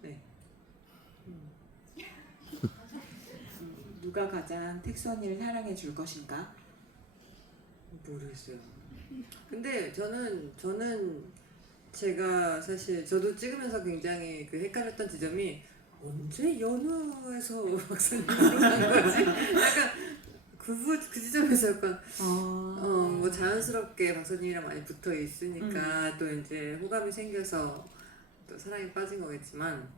네. 누가 가장 택선이를 사랑해 줄 것인가? 모르겠어요. 근데 저는 제가 사실 저도 찍으면서 굉장히 그 헷갈렸던 지점이 언제 연우에서 박사님으로 간 거지? 약간 그 지점에서 약간 뭐 자연스럽게 박사님이랑 많이 붙어 있으니까 또 이제 호감이 생겨서 또 사랑에 빠진 거겠지만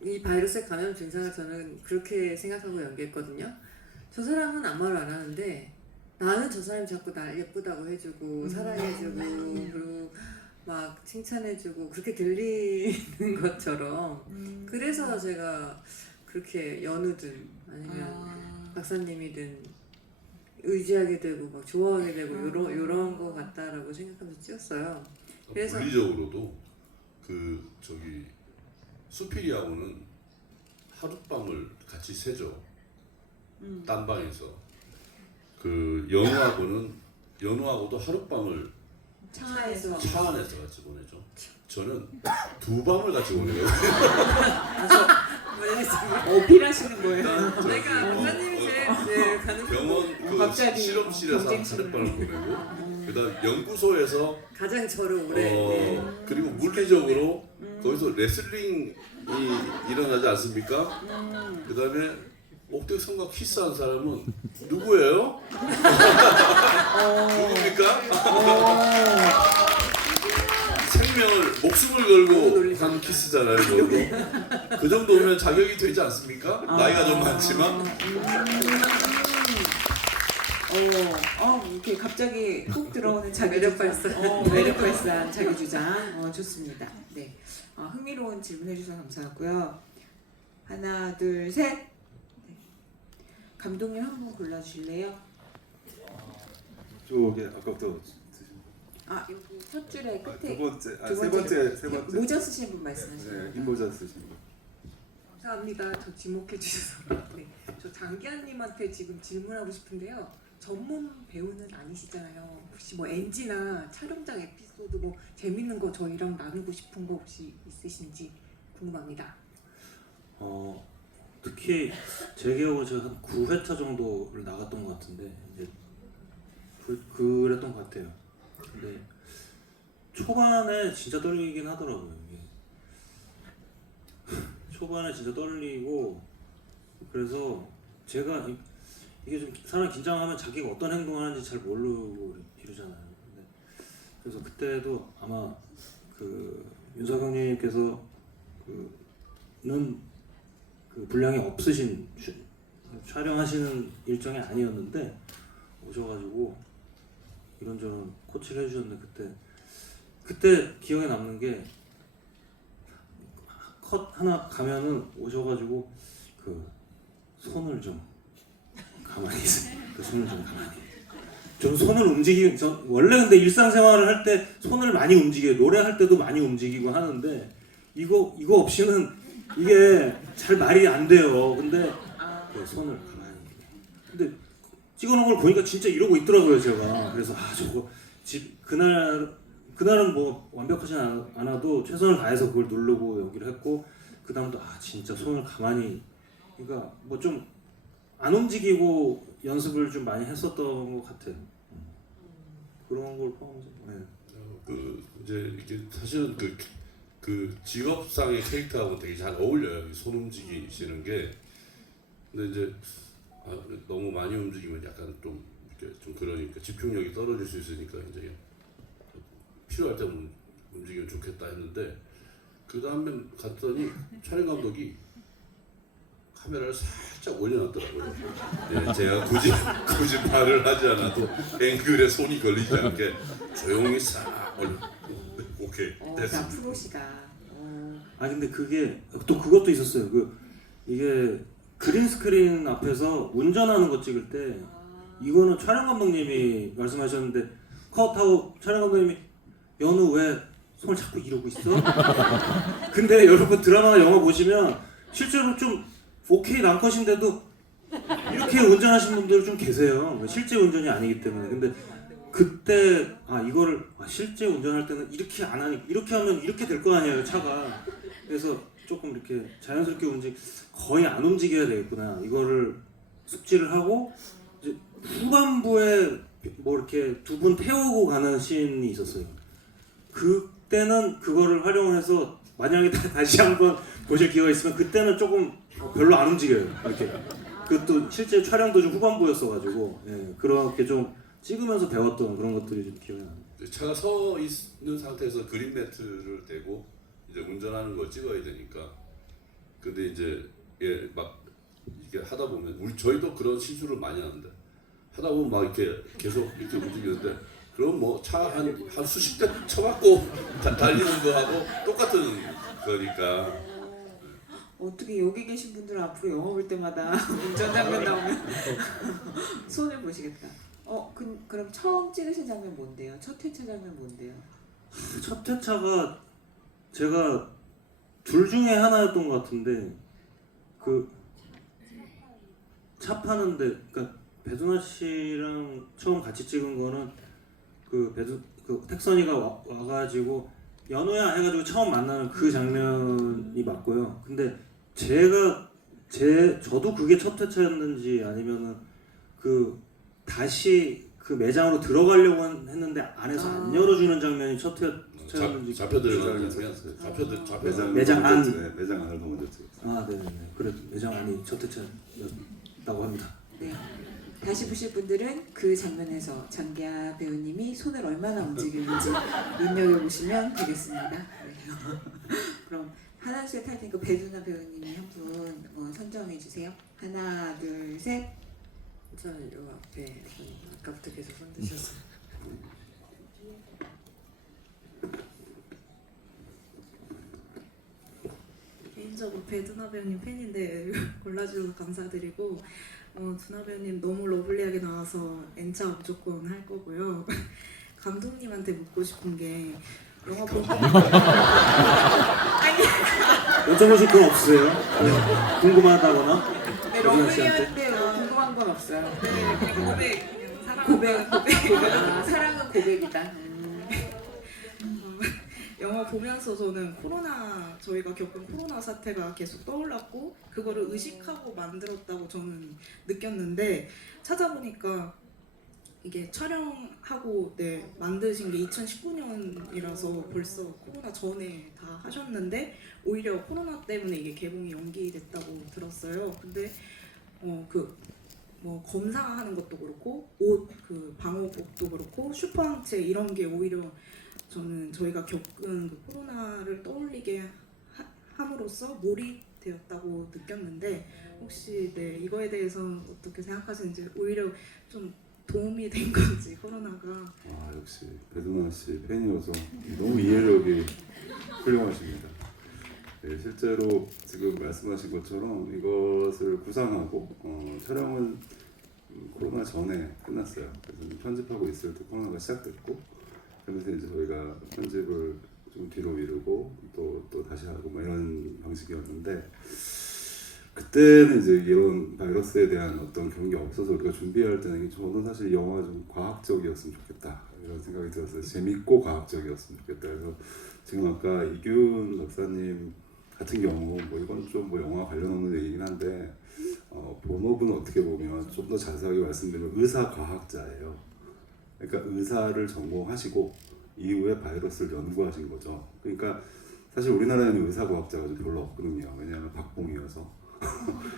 이 바이러스에 감염 증상을 저는 그렇게 생각하고 연기했거든요. 저 사람은 아무 말 안 하는데 나는 저 사람이 자꾸 날 예쁘다고 해주고 사랑해주고 그리고 막 칭찬해주고 그렇게 들리는 것처럼 그래서 제가 그렇게 연우든 아니면 박사님이든 의지하게 되고 막 좋아하게 되고 요런 거 같다라고 생각하면서 찍었어요. 그래서 물리적으로도 그 저기 수필이하고는 하룻밤을 같이 새죠. 딴 방에서. 그 연우하고도 하룻밤을 차 안에서 차 안에서 같이 보내죠. 저는 2밤을 같이 보내요. 어필하시는 거예요. 내가 박사님이 제일 가는 병원 그 갑자기 실험실에서 경쟁심을. 하룻밤을 보내고 그다음 연구소에서 가장 저를 오래 그리고 물리적으로 거기서 레슬링이 일어나지 않습니까? 그다음에 옥택성과 키스한 사람은 누구예요? 누굽니까? 생명을 목숨을 걸고 한 키스잖아요. 그것도. 그 정도면 자격이 되지 않습니까? 나이가 좀 많지만 이렇게 갑자기 훅 들어오는 자기 매력 주장. 발산. 매력 발산 자기 주장. 좋습니다. 네, 흥미로운 질문해 주셔서 감사하고요. 하나, 둘, 셋. 네. 감독님 한 분 골라주실래요? 저기 아까부터 여기 첫 줄에 끝에 두 번째, 세 번째. 모자 쓰신 분 말씀하시는 네, 거예요? 흰모자 쓰신 분. 감사합니다. 저 지목해 주셔서. 네. 저 장기하님한테 지금 질문하고 싶은데요. 전문 배우는 아니시잖아요. 혹시 뭐 NG나 촬영장 에피소드 뭐 재밌는 거 저희랑 나누고 싶은 거 혹시 있으신지 궁금합니다. 특히 제 기억으로 제가 한 9회차 정도를 나갔던 것 같은데 이제 그랬던 것 같아요. 근데 초반에 진짜 떨리긴 하더라고요. 이게. 초반에 진짜 떨리고 그래서 제가 이게 좀 사람이 긴장하면 자기가 어떤 행동을 하는지 잘 모르고 이러잖아요. 그래서 그때도 아마 그 윤석영님께서 그 분량이 없으신 촬영하시는 일정이 아니었는데 오셔가지고 이런저런 코치를 해주셨는데 그때 기억에 남는 게 컷 하나 가면은 오셔가지고 그 손을 좀 가만히 있어요. 그 손을 좀 가만히. 전 손을 전 원래 근데 일상생활을 할 때 손을 많이 움직여요. 노래할 때도 많이 움직이고 하는데 이거 없이는 이게 잘 말이 안 돼요. 근데 그 손을 가만히. 근데 찍어놓은 걸 보니까 진짜 이러고 있더라고요, 제가. 그래서 저거 그날은 뭐 완벽하지 않아도 최선을 다해서 그걸 누르고 연기를 했고 그 다음도 진짜 손을 가만히 그러니까 뭐 좀 안 움직이고 연습을 좀 많이 했었던 것 같아요. 그런 걸 포함해서. 네. 그 이제 이게 사실은 그 직업상의 캐릭터하고 되게 잘 어울려요. 손 움직이시는 게. 근데 이제 너무 많이 움직이면 약간 좀 이렇게 좀 그러니까 집중력이 떨어질 수 있으니까 이제 필요할 때 움직이면 좋겠다 했는데 그 다음에 갔더니 촬영 감독이 카메라를 살짝 올려놨더라고요. 예, 제가 굳이 말을 하지 않아도 앵글에 손이 걸리지 않게 조용히 싹 올려. 오케이 나 됐습니다. 프로시다. 근데 그게 또 그것도 있었어요. 이게 그린 스크린 앞에서 운전하는 거 찍을 때 이거는 촬영 감독님이 말씀하셨는데 컷하고 촬영 감독님이 연우 왜 손을 자꾸 이러고 있어? 근데 여러분 드라마나 영화 보시면 실제로 좀 오케이 남컷인데도 이렇게 운전하시는 분들 좀 계세요. 실제 운전이 아니기 때문에. 근데 그때 이거를 실제 운전할 때는 이렇게 안 하니 이렇게 하면 이렇게 될 거 아니에요 차가. 그래서 조금 이렇게 자연스럽게 거의 안 움직여야 되겠구나. 이거를 숙지를 하고 이제 후반부에 뭐 이렇게 두 분 태우고 가는 씬이 있었어요. 그때는 그거를 활용해서 만약에 다시 한번 보실 기회가 있으면 그때는 조금 별로 안 움직여요. 이렇게 그것도 실제 촬영 도중 후반부였어가지고 예, 그렇게 좀 찍으면서 배웠던 그런 것들이 좀 기억이 나요. 차가 서 있는 상태에서 그린 매트를 대고 이제 운전하는 걸 찍어야 되니까. 근데 이제 막 이게 하다 보면 저희도 그런 실수를 많이 하는데 하다 보면 막 이렇게 계속 이렇게 움직이는데 그럼 뭐 차 한 수십 대 쳐갖고 달리는 거하고 똑같은 거니까. 어떻게 여기 계신 분들은 앞으로 영화 볼 때마다 운전 장면 나오면 손을 보시겠다. 그럼 처음 찍으신 장면 뭔데요? 첫 회차 장면 뭔데요? 첫 회차가 제가 둘 중에 하나였던 것 같은데 그 차 파는데 그러니까 배두나 씨랑 처음 같이 찍은 거는 그 택선이가 와가지고 연우야 해가지고 처음 만나는 그 장면이 맞고요. 근데 저도 그게 첫 회차였는지 아니면은 그 다시 그 매장으로 들어가려고 했는데 안에서 안 열어주는 장면이 첫 회차였는지. 잡혀 들어가는 매장 장면. 매장 안. 매장 안을 더 먼저 찍었어요. 아, 네네네. 그래 매장 안이 첫 회차였다고 합니다. 네. 다시 보실 분들은 그 장면에서 장기하 배우님이 손을 얼마나 움직이는지 눈여겨보시면 되겠습니다. 네. 그럼 하나 둘 셋 할 테니까 배두나 배우님이 한 분 선정해 주세요. 하나 둘 셋. 저 요 앞에 아까부터 계속 손드셨어요. 개인적으로 배두나 배우님 팬인데 골라주셔서 감사드리고 두나 배우님 너무 러블리하게 나와서 N차 무조건 할 거고요. 감독님한테 묻고 싶은 게 영화 보고 여쭤보실 건 없으세요? 네. 궁금하다거나? 네, 배두나 씨한테? 러블리한데 궁금한 건 없어요. 고백 사랑 고백. 사랑은 고백이다. 영화 보면서 저는 저희가 겪은 코로나 사태가 계속 떠올랐고 그거를 의식하고 만들었다고 저는 느꼈는데 찾아보니까 이게 촬영하고 만드신 게 2019년이라서 벌써 코로나 전에 다 하셨는데 오히려 코로나 때문에 이게 개봉이 연기됐다고 들었어요. 근데 검사하는 것도 그렇고 옷 방호복도 그렇고 슈퍼항체 이런 게 오히려 저는 저희가 겪은 그 코로나를 떠올리게 함으로써 몰입되었다고 느꼈는데 혹시 이거에 대해서 어떻게 생각하시는지 오히려 좀 도움이 된 건지 코로나가. 아 역시 배두나 씨 팬이어서 너무 이해력이 훌륭하십니다. 네, 실제로 지금 말씀하신 것처럼 이것을 구상하고 촬영은 코로나 전에 끝났어요. 그래서 편집하고 있을 때 코로나가 시작됐고 그러면서 이제 저희가 편집을 좀 뒤로 미루고 또 다시 하고 뭐 이런 방식이었는데 그때는 이제 이런 바이러스에 대한 어떤 그런 게 없어서 우리가 준비할 때는 저는 사실 영화가 좀 과학적이었으면 좋겠다 이런 생각이 들었어요. 재밌고 과학적이었으면 좋겠다. 그래서 지금 아까 이균 박사님 같은 경우 뭐 이건 좀 뭐 영화 관련 없는 얘기긴 한데 본업은 어떻게 보면 좀 더 자세하게 말씀드리면 의사 과학자예요. 그러니까 의사를 전공하시고 이후에 바이러스를 연구하신 거죠. 그러니까 사실 우리나라에는 의사 과학자가 좀 별로 없거든요. 왜냐하면 박봉이어서.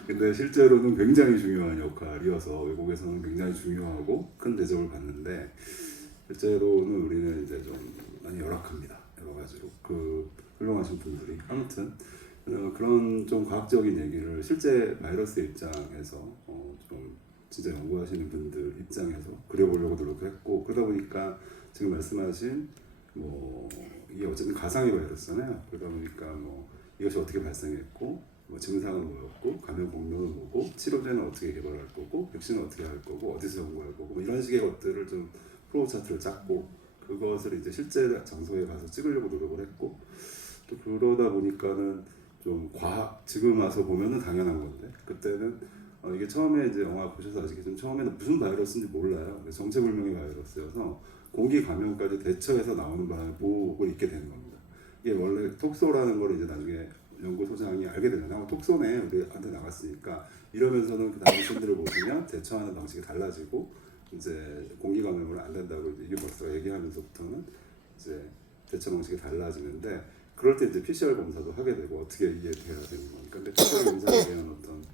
근데 실제로는 굉장히 중요한 역할이어서 외국에서는 굉장히 중요하고 큰 대접을 받는데 실제로는 우리는 이제 좀 많이 열악합니다. 여러 가지로 그 훌륭하신 분들이 아무튼 그런 좀 과학적인 얘기를 실제 바이러스 입장에서 좀 진짜 연구하시는 분들 입장에서 그려보려고 노력했고 그러다 보니까 지금 말씀하신 뭐 이게 어쨌든 가상의 바이러스잖아요. 그러다 보니까 뭐 이것이 어떻게 발생했고 뭐 증상은 뭐였고 감염 공명은 뭐고 치료제는 어떻게 개발할 거고 백신은 어떻게 할 거고 어디서 연구할 거고 뭐 이런 식의 것들을 좀 프로 차트를 짰고 그것을 이제 실제 장소에 가서 찍으려고 노력을 했고 또 그러다 보니까는 좀 지금 와서 보면은 당연한 건데 그때는 이게 처음에 이제 영화 보셔서 아시겠지만 처음에는 무슨 바이러스인지 몰라요. 정체불명의 바이러스여서 공기 감염까지 대처해서 나오는 바람에 목을 잊게 되는 겁니다. 이게 원래 톡소라는 걸 이제 나중에 연구소장이 알게 되잖아요. 톡소네 우리한테 나갔으니까 이러면서는 그 다음 신들을 보시면 대처하는 방식이 달라지고 이제 공기 감염을 안 된다고 이제 이규 박사가 얘기하면서부터는 이제 대처 방식이 달라지는데 그럴 때 이제 PCR 검사도 하게 되고 어떻게 이해돼야 되는 거니까. 근데 PCR 검사에 대한 어떤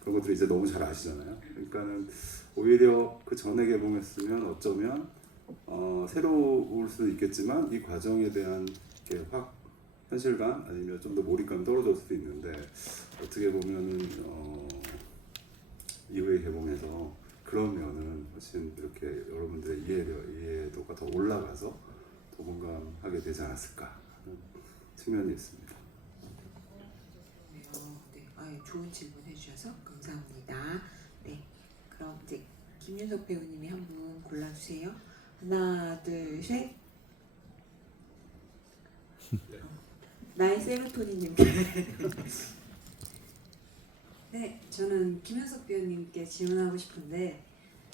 그런 것들이 이제 너무 잘 아시잖아요. 그러니까는 오히려 그 전에 개봉했으면 어쩌면 새로울 수도 있겠지만 이 과정에 대한 이렇게 확 현실감 아니면 좀 더 몰입감이 떨어질 수도 있는데 어떻게 보면은 이후에 개봉해서 그런 면은 훨씬 이렇게 여러분들의 이해도가 더 올라가서 더 공감하게 되지 않았을까 하는 측면이 있습니다. 네, 좋은 질문 해주셔서 감사합니다. 네, 그럼 이제 김윤석 배우님이 한 분 골라주세요. 하나, 둘, 셋. 나의 세로토닌님께. 네, 저는 김현석 배우님께 질문하고 싶은데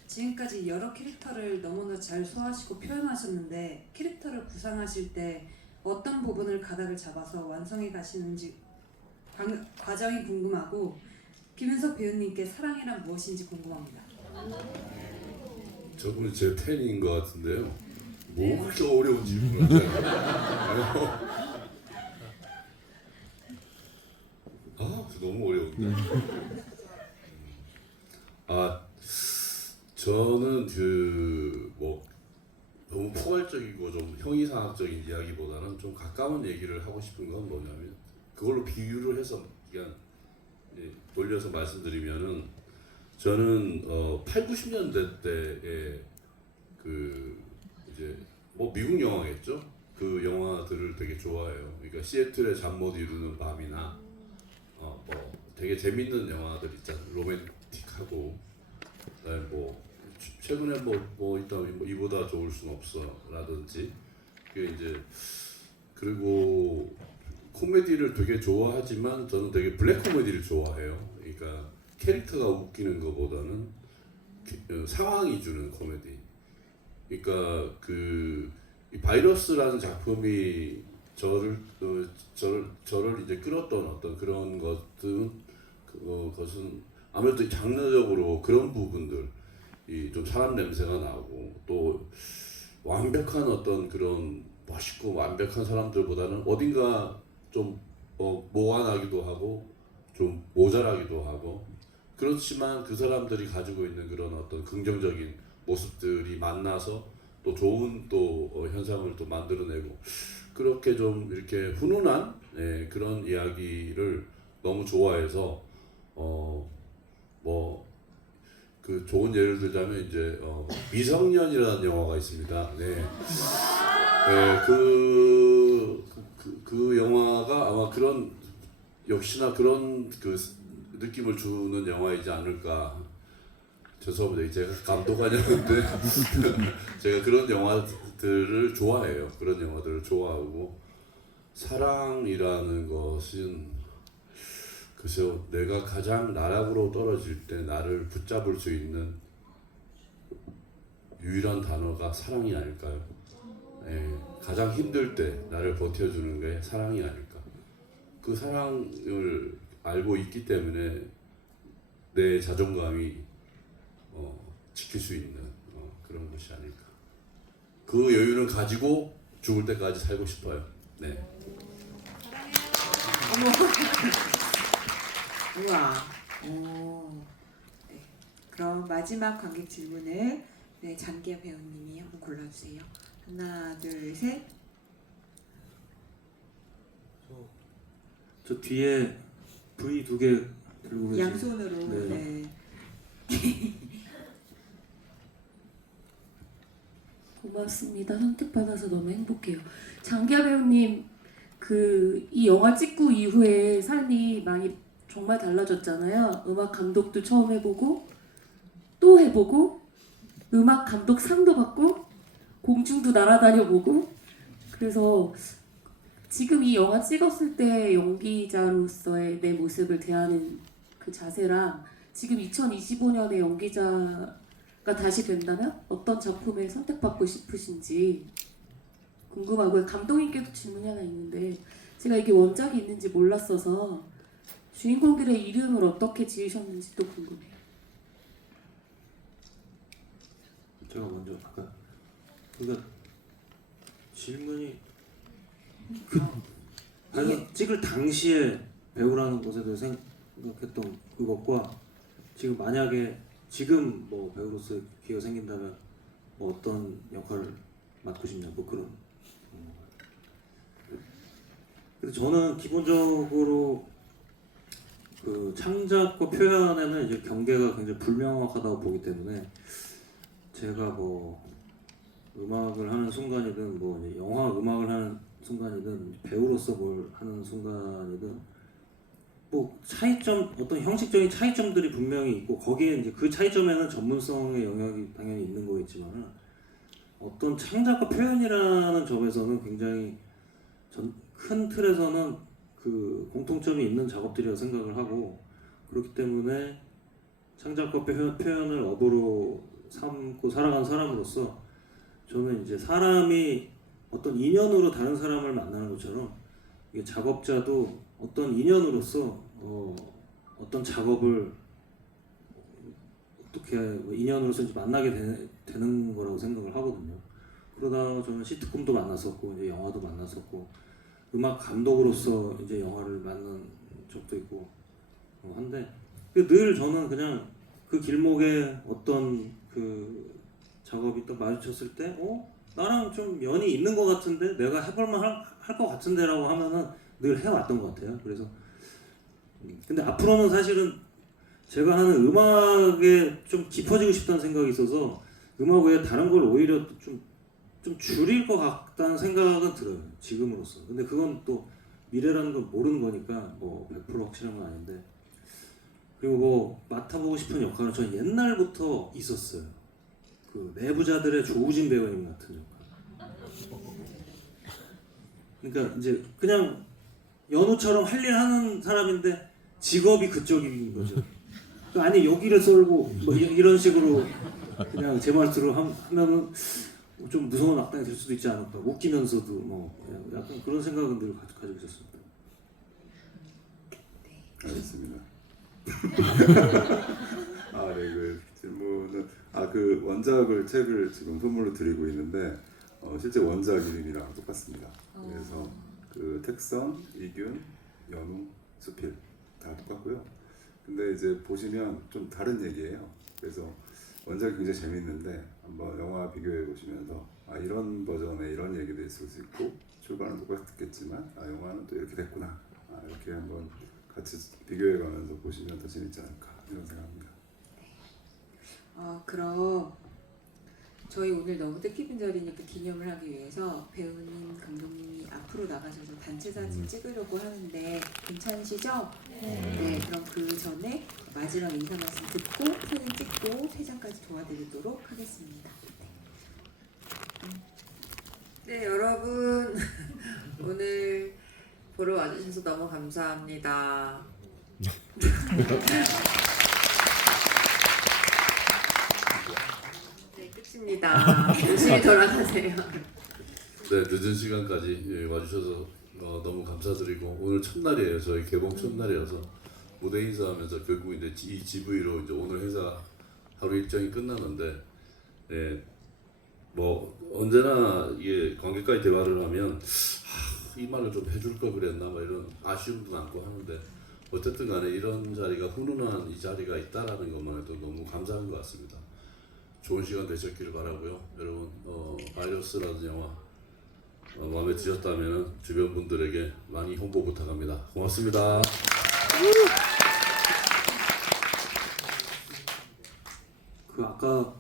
지금까지 여러 캐릭터를 너무나 잘 소화하시고 표현하셨는데 캐릭터를 구상하실 때 어떤 부분을 가닥을 잡아서 완성해 가시는지 과정이 궁금하고 김현석 배우님께 사랑이란 무엇인지 궁금합니다. 저분이 제 팬인 것 같은데요. 뭐 그렇게 어려운 질문을 하잖아요. 너무 어려운데. 저는 뭐 너무 포괄적이고 좀 형이상학적인 이야기보다는 좀 가까운 얘기를 하고 싶은 건 뭐냐면 그걸로 비유를 해서 그냥 돌려서 말씀드리면은 저는 8, 90년대 때에 그 이제 뭐 미국 영화겠죠. 그 영화들을 되게 좋아해요. 그러니까 시애틀의 잠 못 이루는 밤이나 뭐 되게 재밌는 영화들 있잖아요. 로맨틱하고 그다음에 뭐 최근에 뭐 일단 뭐 이보다 좋을 순 없어라든지 그게 이제 그리고 코미디를 되게 좋아하지만 저는 되게 블랙 코미디를 좋아해요. 그러니까 캐릭터가 웃기는 것보다는 상황이 주는 코미디. 그러니까 그 바이러스라는 작품이 저를 이제 끌었던 어떤 그런 것은 아무래도 장르적으로 그런 부분들 좀 사람 냄새가 나고 또 완벽한 어떤 그런 멋있고 완벽한 사람들보다는 어딘가 좀 모호하기도 하고 좀 모자라기도 하고 그렇지만 그 사람들이 가지고 있는 그런 어떤 긍정적인 모습들이 만나서 또 좋은 또 현상을 또 만들어내고 그렇게 좀 이렇게 훈훈한 그런 이야기를 너무 좋아해서 뭐 그 좋은 예를 들자면 이제 미성년이라는 영화가 있습니다. 네. 그 영화가 아마 그런 역시나 그런 그 느낌을 주는 영화이지 않을까. 죄송합니다. 제가 감독하냐는데 제가 그런 영화들을 좋아해요. 그런 영화들을 좋아하고 사랑이라는 것은 글쎄요, 내가 가장 나락으로 떨어질 때 나를 붙잡을 수 있는 유일한 단어가 사랑이 아닐까요? 가장 힘들 때 나를 버텨주는 게 사랑이 아닐까. 그 사랑을 알고 있기 때문에 내 자존감이 지킬 수 있는 그런 것이 아닐까. 그 여유는 가지고 죽을 때까지 살고 싶어요. 네. 우와. 네. 그럼 마지막 관객 질문을 장기하 배우님이 한번 골라주세요. 하나, 둘, 셋. 저 뒤에 V 2개 들고 계신 양손으로. 네. 고맙습니다. 선택받아서 너무 행복해요. 장기하 배우님, 이 영화 찍고 이후에 삶이 많이 정말 달라졌잖아요. 음악 감독도 처음 해보고 또 해보고 음악 감독 상도 받고 공중도 날아다녀보고 그래서 지금 이 영화 찍었을 때 연기자로서의 내 모습을 대하는 그 자세랑 지금 2025년에 연기자가 다시 된다면 어떤 작품에 선택받고 싶으신지 궁금하고요. 감독님께도 질문이 하나 있는데 제가 이게 원작이 있는지 몰랐어서 주인공들의 이름을 어떻게 지으셨는지 또 궁금해요. 제가 먼저 아까 그러니까 질문이 그 찍을 당시에 배우라는 것에 대해 생각했던 그것과 지금 만약에 지금 뭐 배우로서의 기회가 생긴다면 뭐 어떤 역할을 맡고 싶냐 뭐 그런. 근데 저는 기본적으로 그 창작과 표현에는 이제 경계가 굉장히 불명확하다고 보기 때문에 제가 뭐 음악을 하는 순간이든 뭐 이제 영화 음악을 하는 순간이든 배우로서 뭘 하는 순간이든 뭐 차이점 어떤 형식적인 차이점들이 분명히 있고 거기에 이제 그 차이점에는 전문성의 영역이 당연히 있는 거겠지만 어떤 창작과 표현이라는 점에서는 굉장히 큰 틀에서는 그 공통점이 있는 작업들이라고 생각을 하고 그렇기 때문에 창작과 표현을 업으로 삼고 살아가는 사람으로서 저는 이제 사람이 어떤 인연으로 다른 사람을 만나는 것처럼 이게 작업자도 어떤 인연으로서 어떤 작업을 어떻게 인연으로서 이제 만나게 되는 거라고 생각을 하거든요. 그러다가 저는 시트콤도 만났었고 이제 영화도 만났었고 음악 감독으로서 이제 영화를 만난 적도 있고 한데 늘 저는 그냥 그 길목에 어떤 그 작업이 또 마주쳤을 때 나랑 좀 연이 있는 것 같은데 내가 해볼만 할 것 같은데라고 하면은 늘 해왔던 것 같아요. 그래서 근데 앞으로는 사실은 제가 하는 음악에 좀 깊어지고 싶다는 생각이 있어서 음악 외에 다른 걸 오히려 좀 줄일 것 같다는 생각은 들어요. 지금으로서. 근데 그건 또 미래라는 건 모르는 거니까 뭐 100% 확실한 건 아닌데 그리고 뭐 맡아보고 싶은 역할은 저는 옛날부터 있었어요. 그 내부자들의 조우진 배우님 같은 역할. 그러니까 이제 그냥 연우처럼 할 일 하는 사람인데 직업이 그쪽인 거죠. 아니 여기를 썰고 뭐 이런 식으로 그냥 제 말투로 하면은 좀 무서운 악당이 될 수도 있지 않을까. 웃기면서도 뭐 약간 그런 생각은 늘 가지고 있었습니다. 알겠습니다. 네, 그 질문은 그 원작을 책을 지금 선물로 드리고 있는데 실제 원작 이름이랑 똑같습니다. 그래서 그 택선, 이균, 연우, 수필 다 똑같고요. 근데 이제 보시면 좀 다른 얘기예요. 그래서 원작이 굉장히 재밌는데 한번 영화 비교해 보시면서 이런 버전에 이런 얘기도 있을 수 있고 출발은 똑같겠지만 영화는 또 이렇게 됐구나 이렇게 한번 같이 비교해 가면서 보시면 더 재밌지 않을까 이런 생각합니다. 그럼 저희 오늘 너무 뜻깊은절이니까 기념을 하기 위해서 배우님, 감독님이 앞으로 나가셔서 단체 사진 찍으려고 하는데 괜찮으시죠? 네, 그럼 그 전에 마지막 인사 말씀 듣고 사진 찍고 퇴장까지 도와드리도록 하겠습니다. 네, 여러분 오늘 보러 와주셔서 너무 감사합니다. 네, 끝입니다. 조심히 돌아가세요. 네, 늦은 시간까지 와주셔서 너무 감사드리고 오늘 첫날이에요. 저희 개봉 첫날이어서 무대 인사하면서 결국 이제 이 GV로 이제 오늘 행사 하루 일정이 끝나는데 뭐 언제나 이게 관객과의 대화를 하면 이 말을 좀 해줄 걸 그랬나 뭐 이런 아쉬움도 남고 하는데 어쨌든 간에 이런 자리가 훈훈한 이 자리가 있다라는 것만 해도 너무 감사한 것 같습니다. 좋은 시간 되셨기를 바라고요. 여러분 바이러스라는 영화 마음에 드셨다면 주변 분들에게 많이 홍보 부탁합니다. 고맙습니다. 그 아까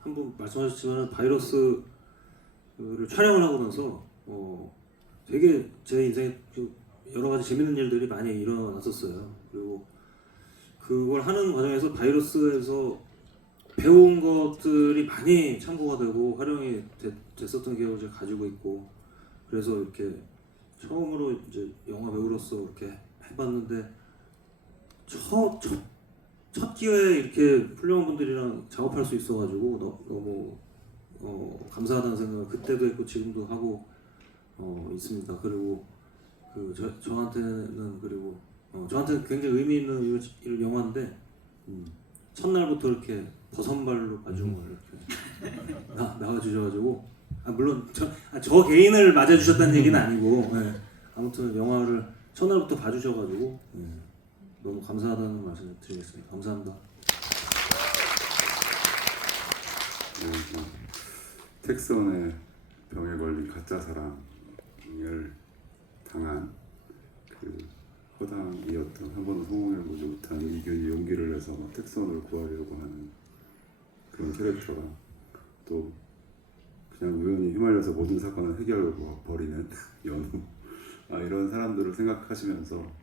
한 분 말씀하셨지만 바이러스를 촬영을 하고 나서 되게 제 인생에 여러 가지 재밌는 일들이 많이 일어났었어요. 그리고 그걸 하는 과정에서 바이러스에서 배운 것들이 많이 참고가 되고 활용이 됐었던 기억을 제가 가지고 있고 그래서 이렇게 처음으로 이제 영화 배우로서 이렇게 해봤는데 첫 기회에 이렇게 훌륭한 분들이랑 작업할 수 있어가지고 너무 감사하다는 생각을 그때도 했고 지금도 하고 있습니다. 그리고 그 저한테는 그리고 저한테는 굉장히 의미 있는 이 영화인데 첫날부터 이렇게 버선발로 봐준 걸 이렇게 나와주셔가지고 물론 저 개인을 맞아주셨다는 얘기는 아니고 아무튼 영화를 첫날부터 봐주셔가지고 너무 감사하다는 말씀을 드리겠습니다. 감사합니다. 택선의 병에 걸린 가짜 사랑을 당한 그 허당이었던 한 번도 성공해보지 못한 이균이 용기를 내서 택선을 구하려고 하는 그런 캐릭터랑 또 그냥 우연히 휘말려서 모든 사건을 해결하고 버리는 연우 이런 사람들을 생각하시면서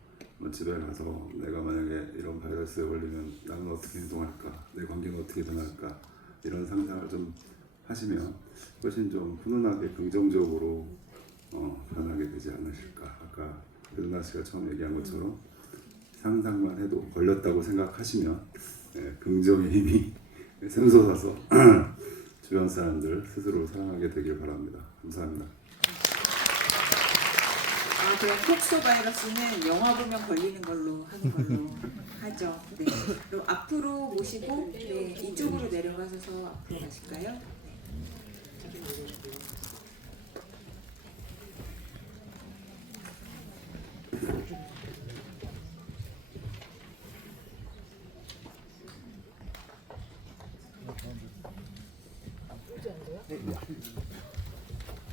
집에 가서 내가 만약에 이런 바이러스에 걸리면 나는 어떻게 행동할까, 내 관계는 어떻게 변할까 이런 상상을 좀 하시면 훨씬 좀 훈훈하게 긍정적으로 변하게 되지 않으실까. 아까 유나 씨가 처음 얘기한 것처럼 상상만 해도 걸렸다고 생각하시면 긍정의 힘이 샘솟아서 주변 사람들 스스로 사랑하게 되길 바랍니다. 감사합니다. 그럼 폭소 바이러스는 영화 보면 걸리는 걸로 하는 걸로 하죠. 네. 그럼 앞으로 모시고 이쪽으로 내려가셔서 앞으로 가실까요?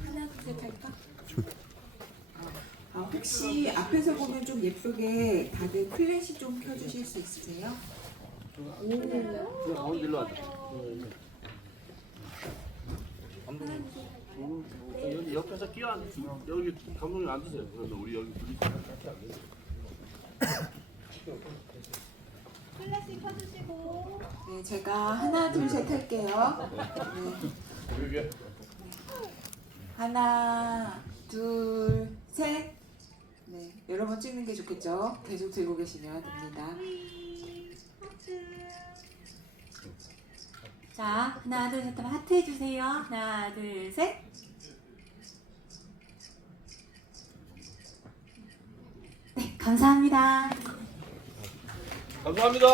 하나, 둘, 셋 할까? 혹시 앞에서 보면 좀 예쁘게 다들 플래시 좀 켜주실 수 있으세요? 여기 옆에서 여기 감독님 앉으세요. 그래서 우리 여기 둘이 같이 앉으세요. 플래시 켜주시고. 네, 제가 하나, 둘, 셋 할게요. 네. 하나, 둘, 셋. 네, 여러 번 찍는 게 좋겠죠? 계속 들고 계시면 됩니다. 자, 하나, 둘, 셋 하면 하트 해주세요. 하나, 둘, 셋. 네, 감사합니다. 감사합니다.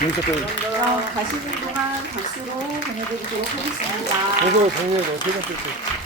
그럼 가시는 동안 박수로 보내드리도록 하겠습니다. 그래서 정리해서 세번 뜰게요.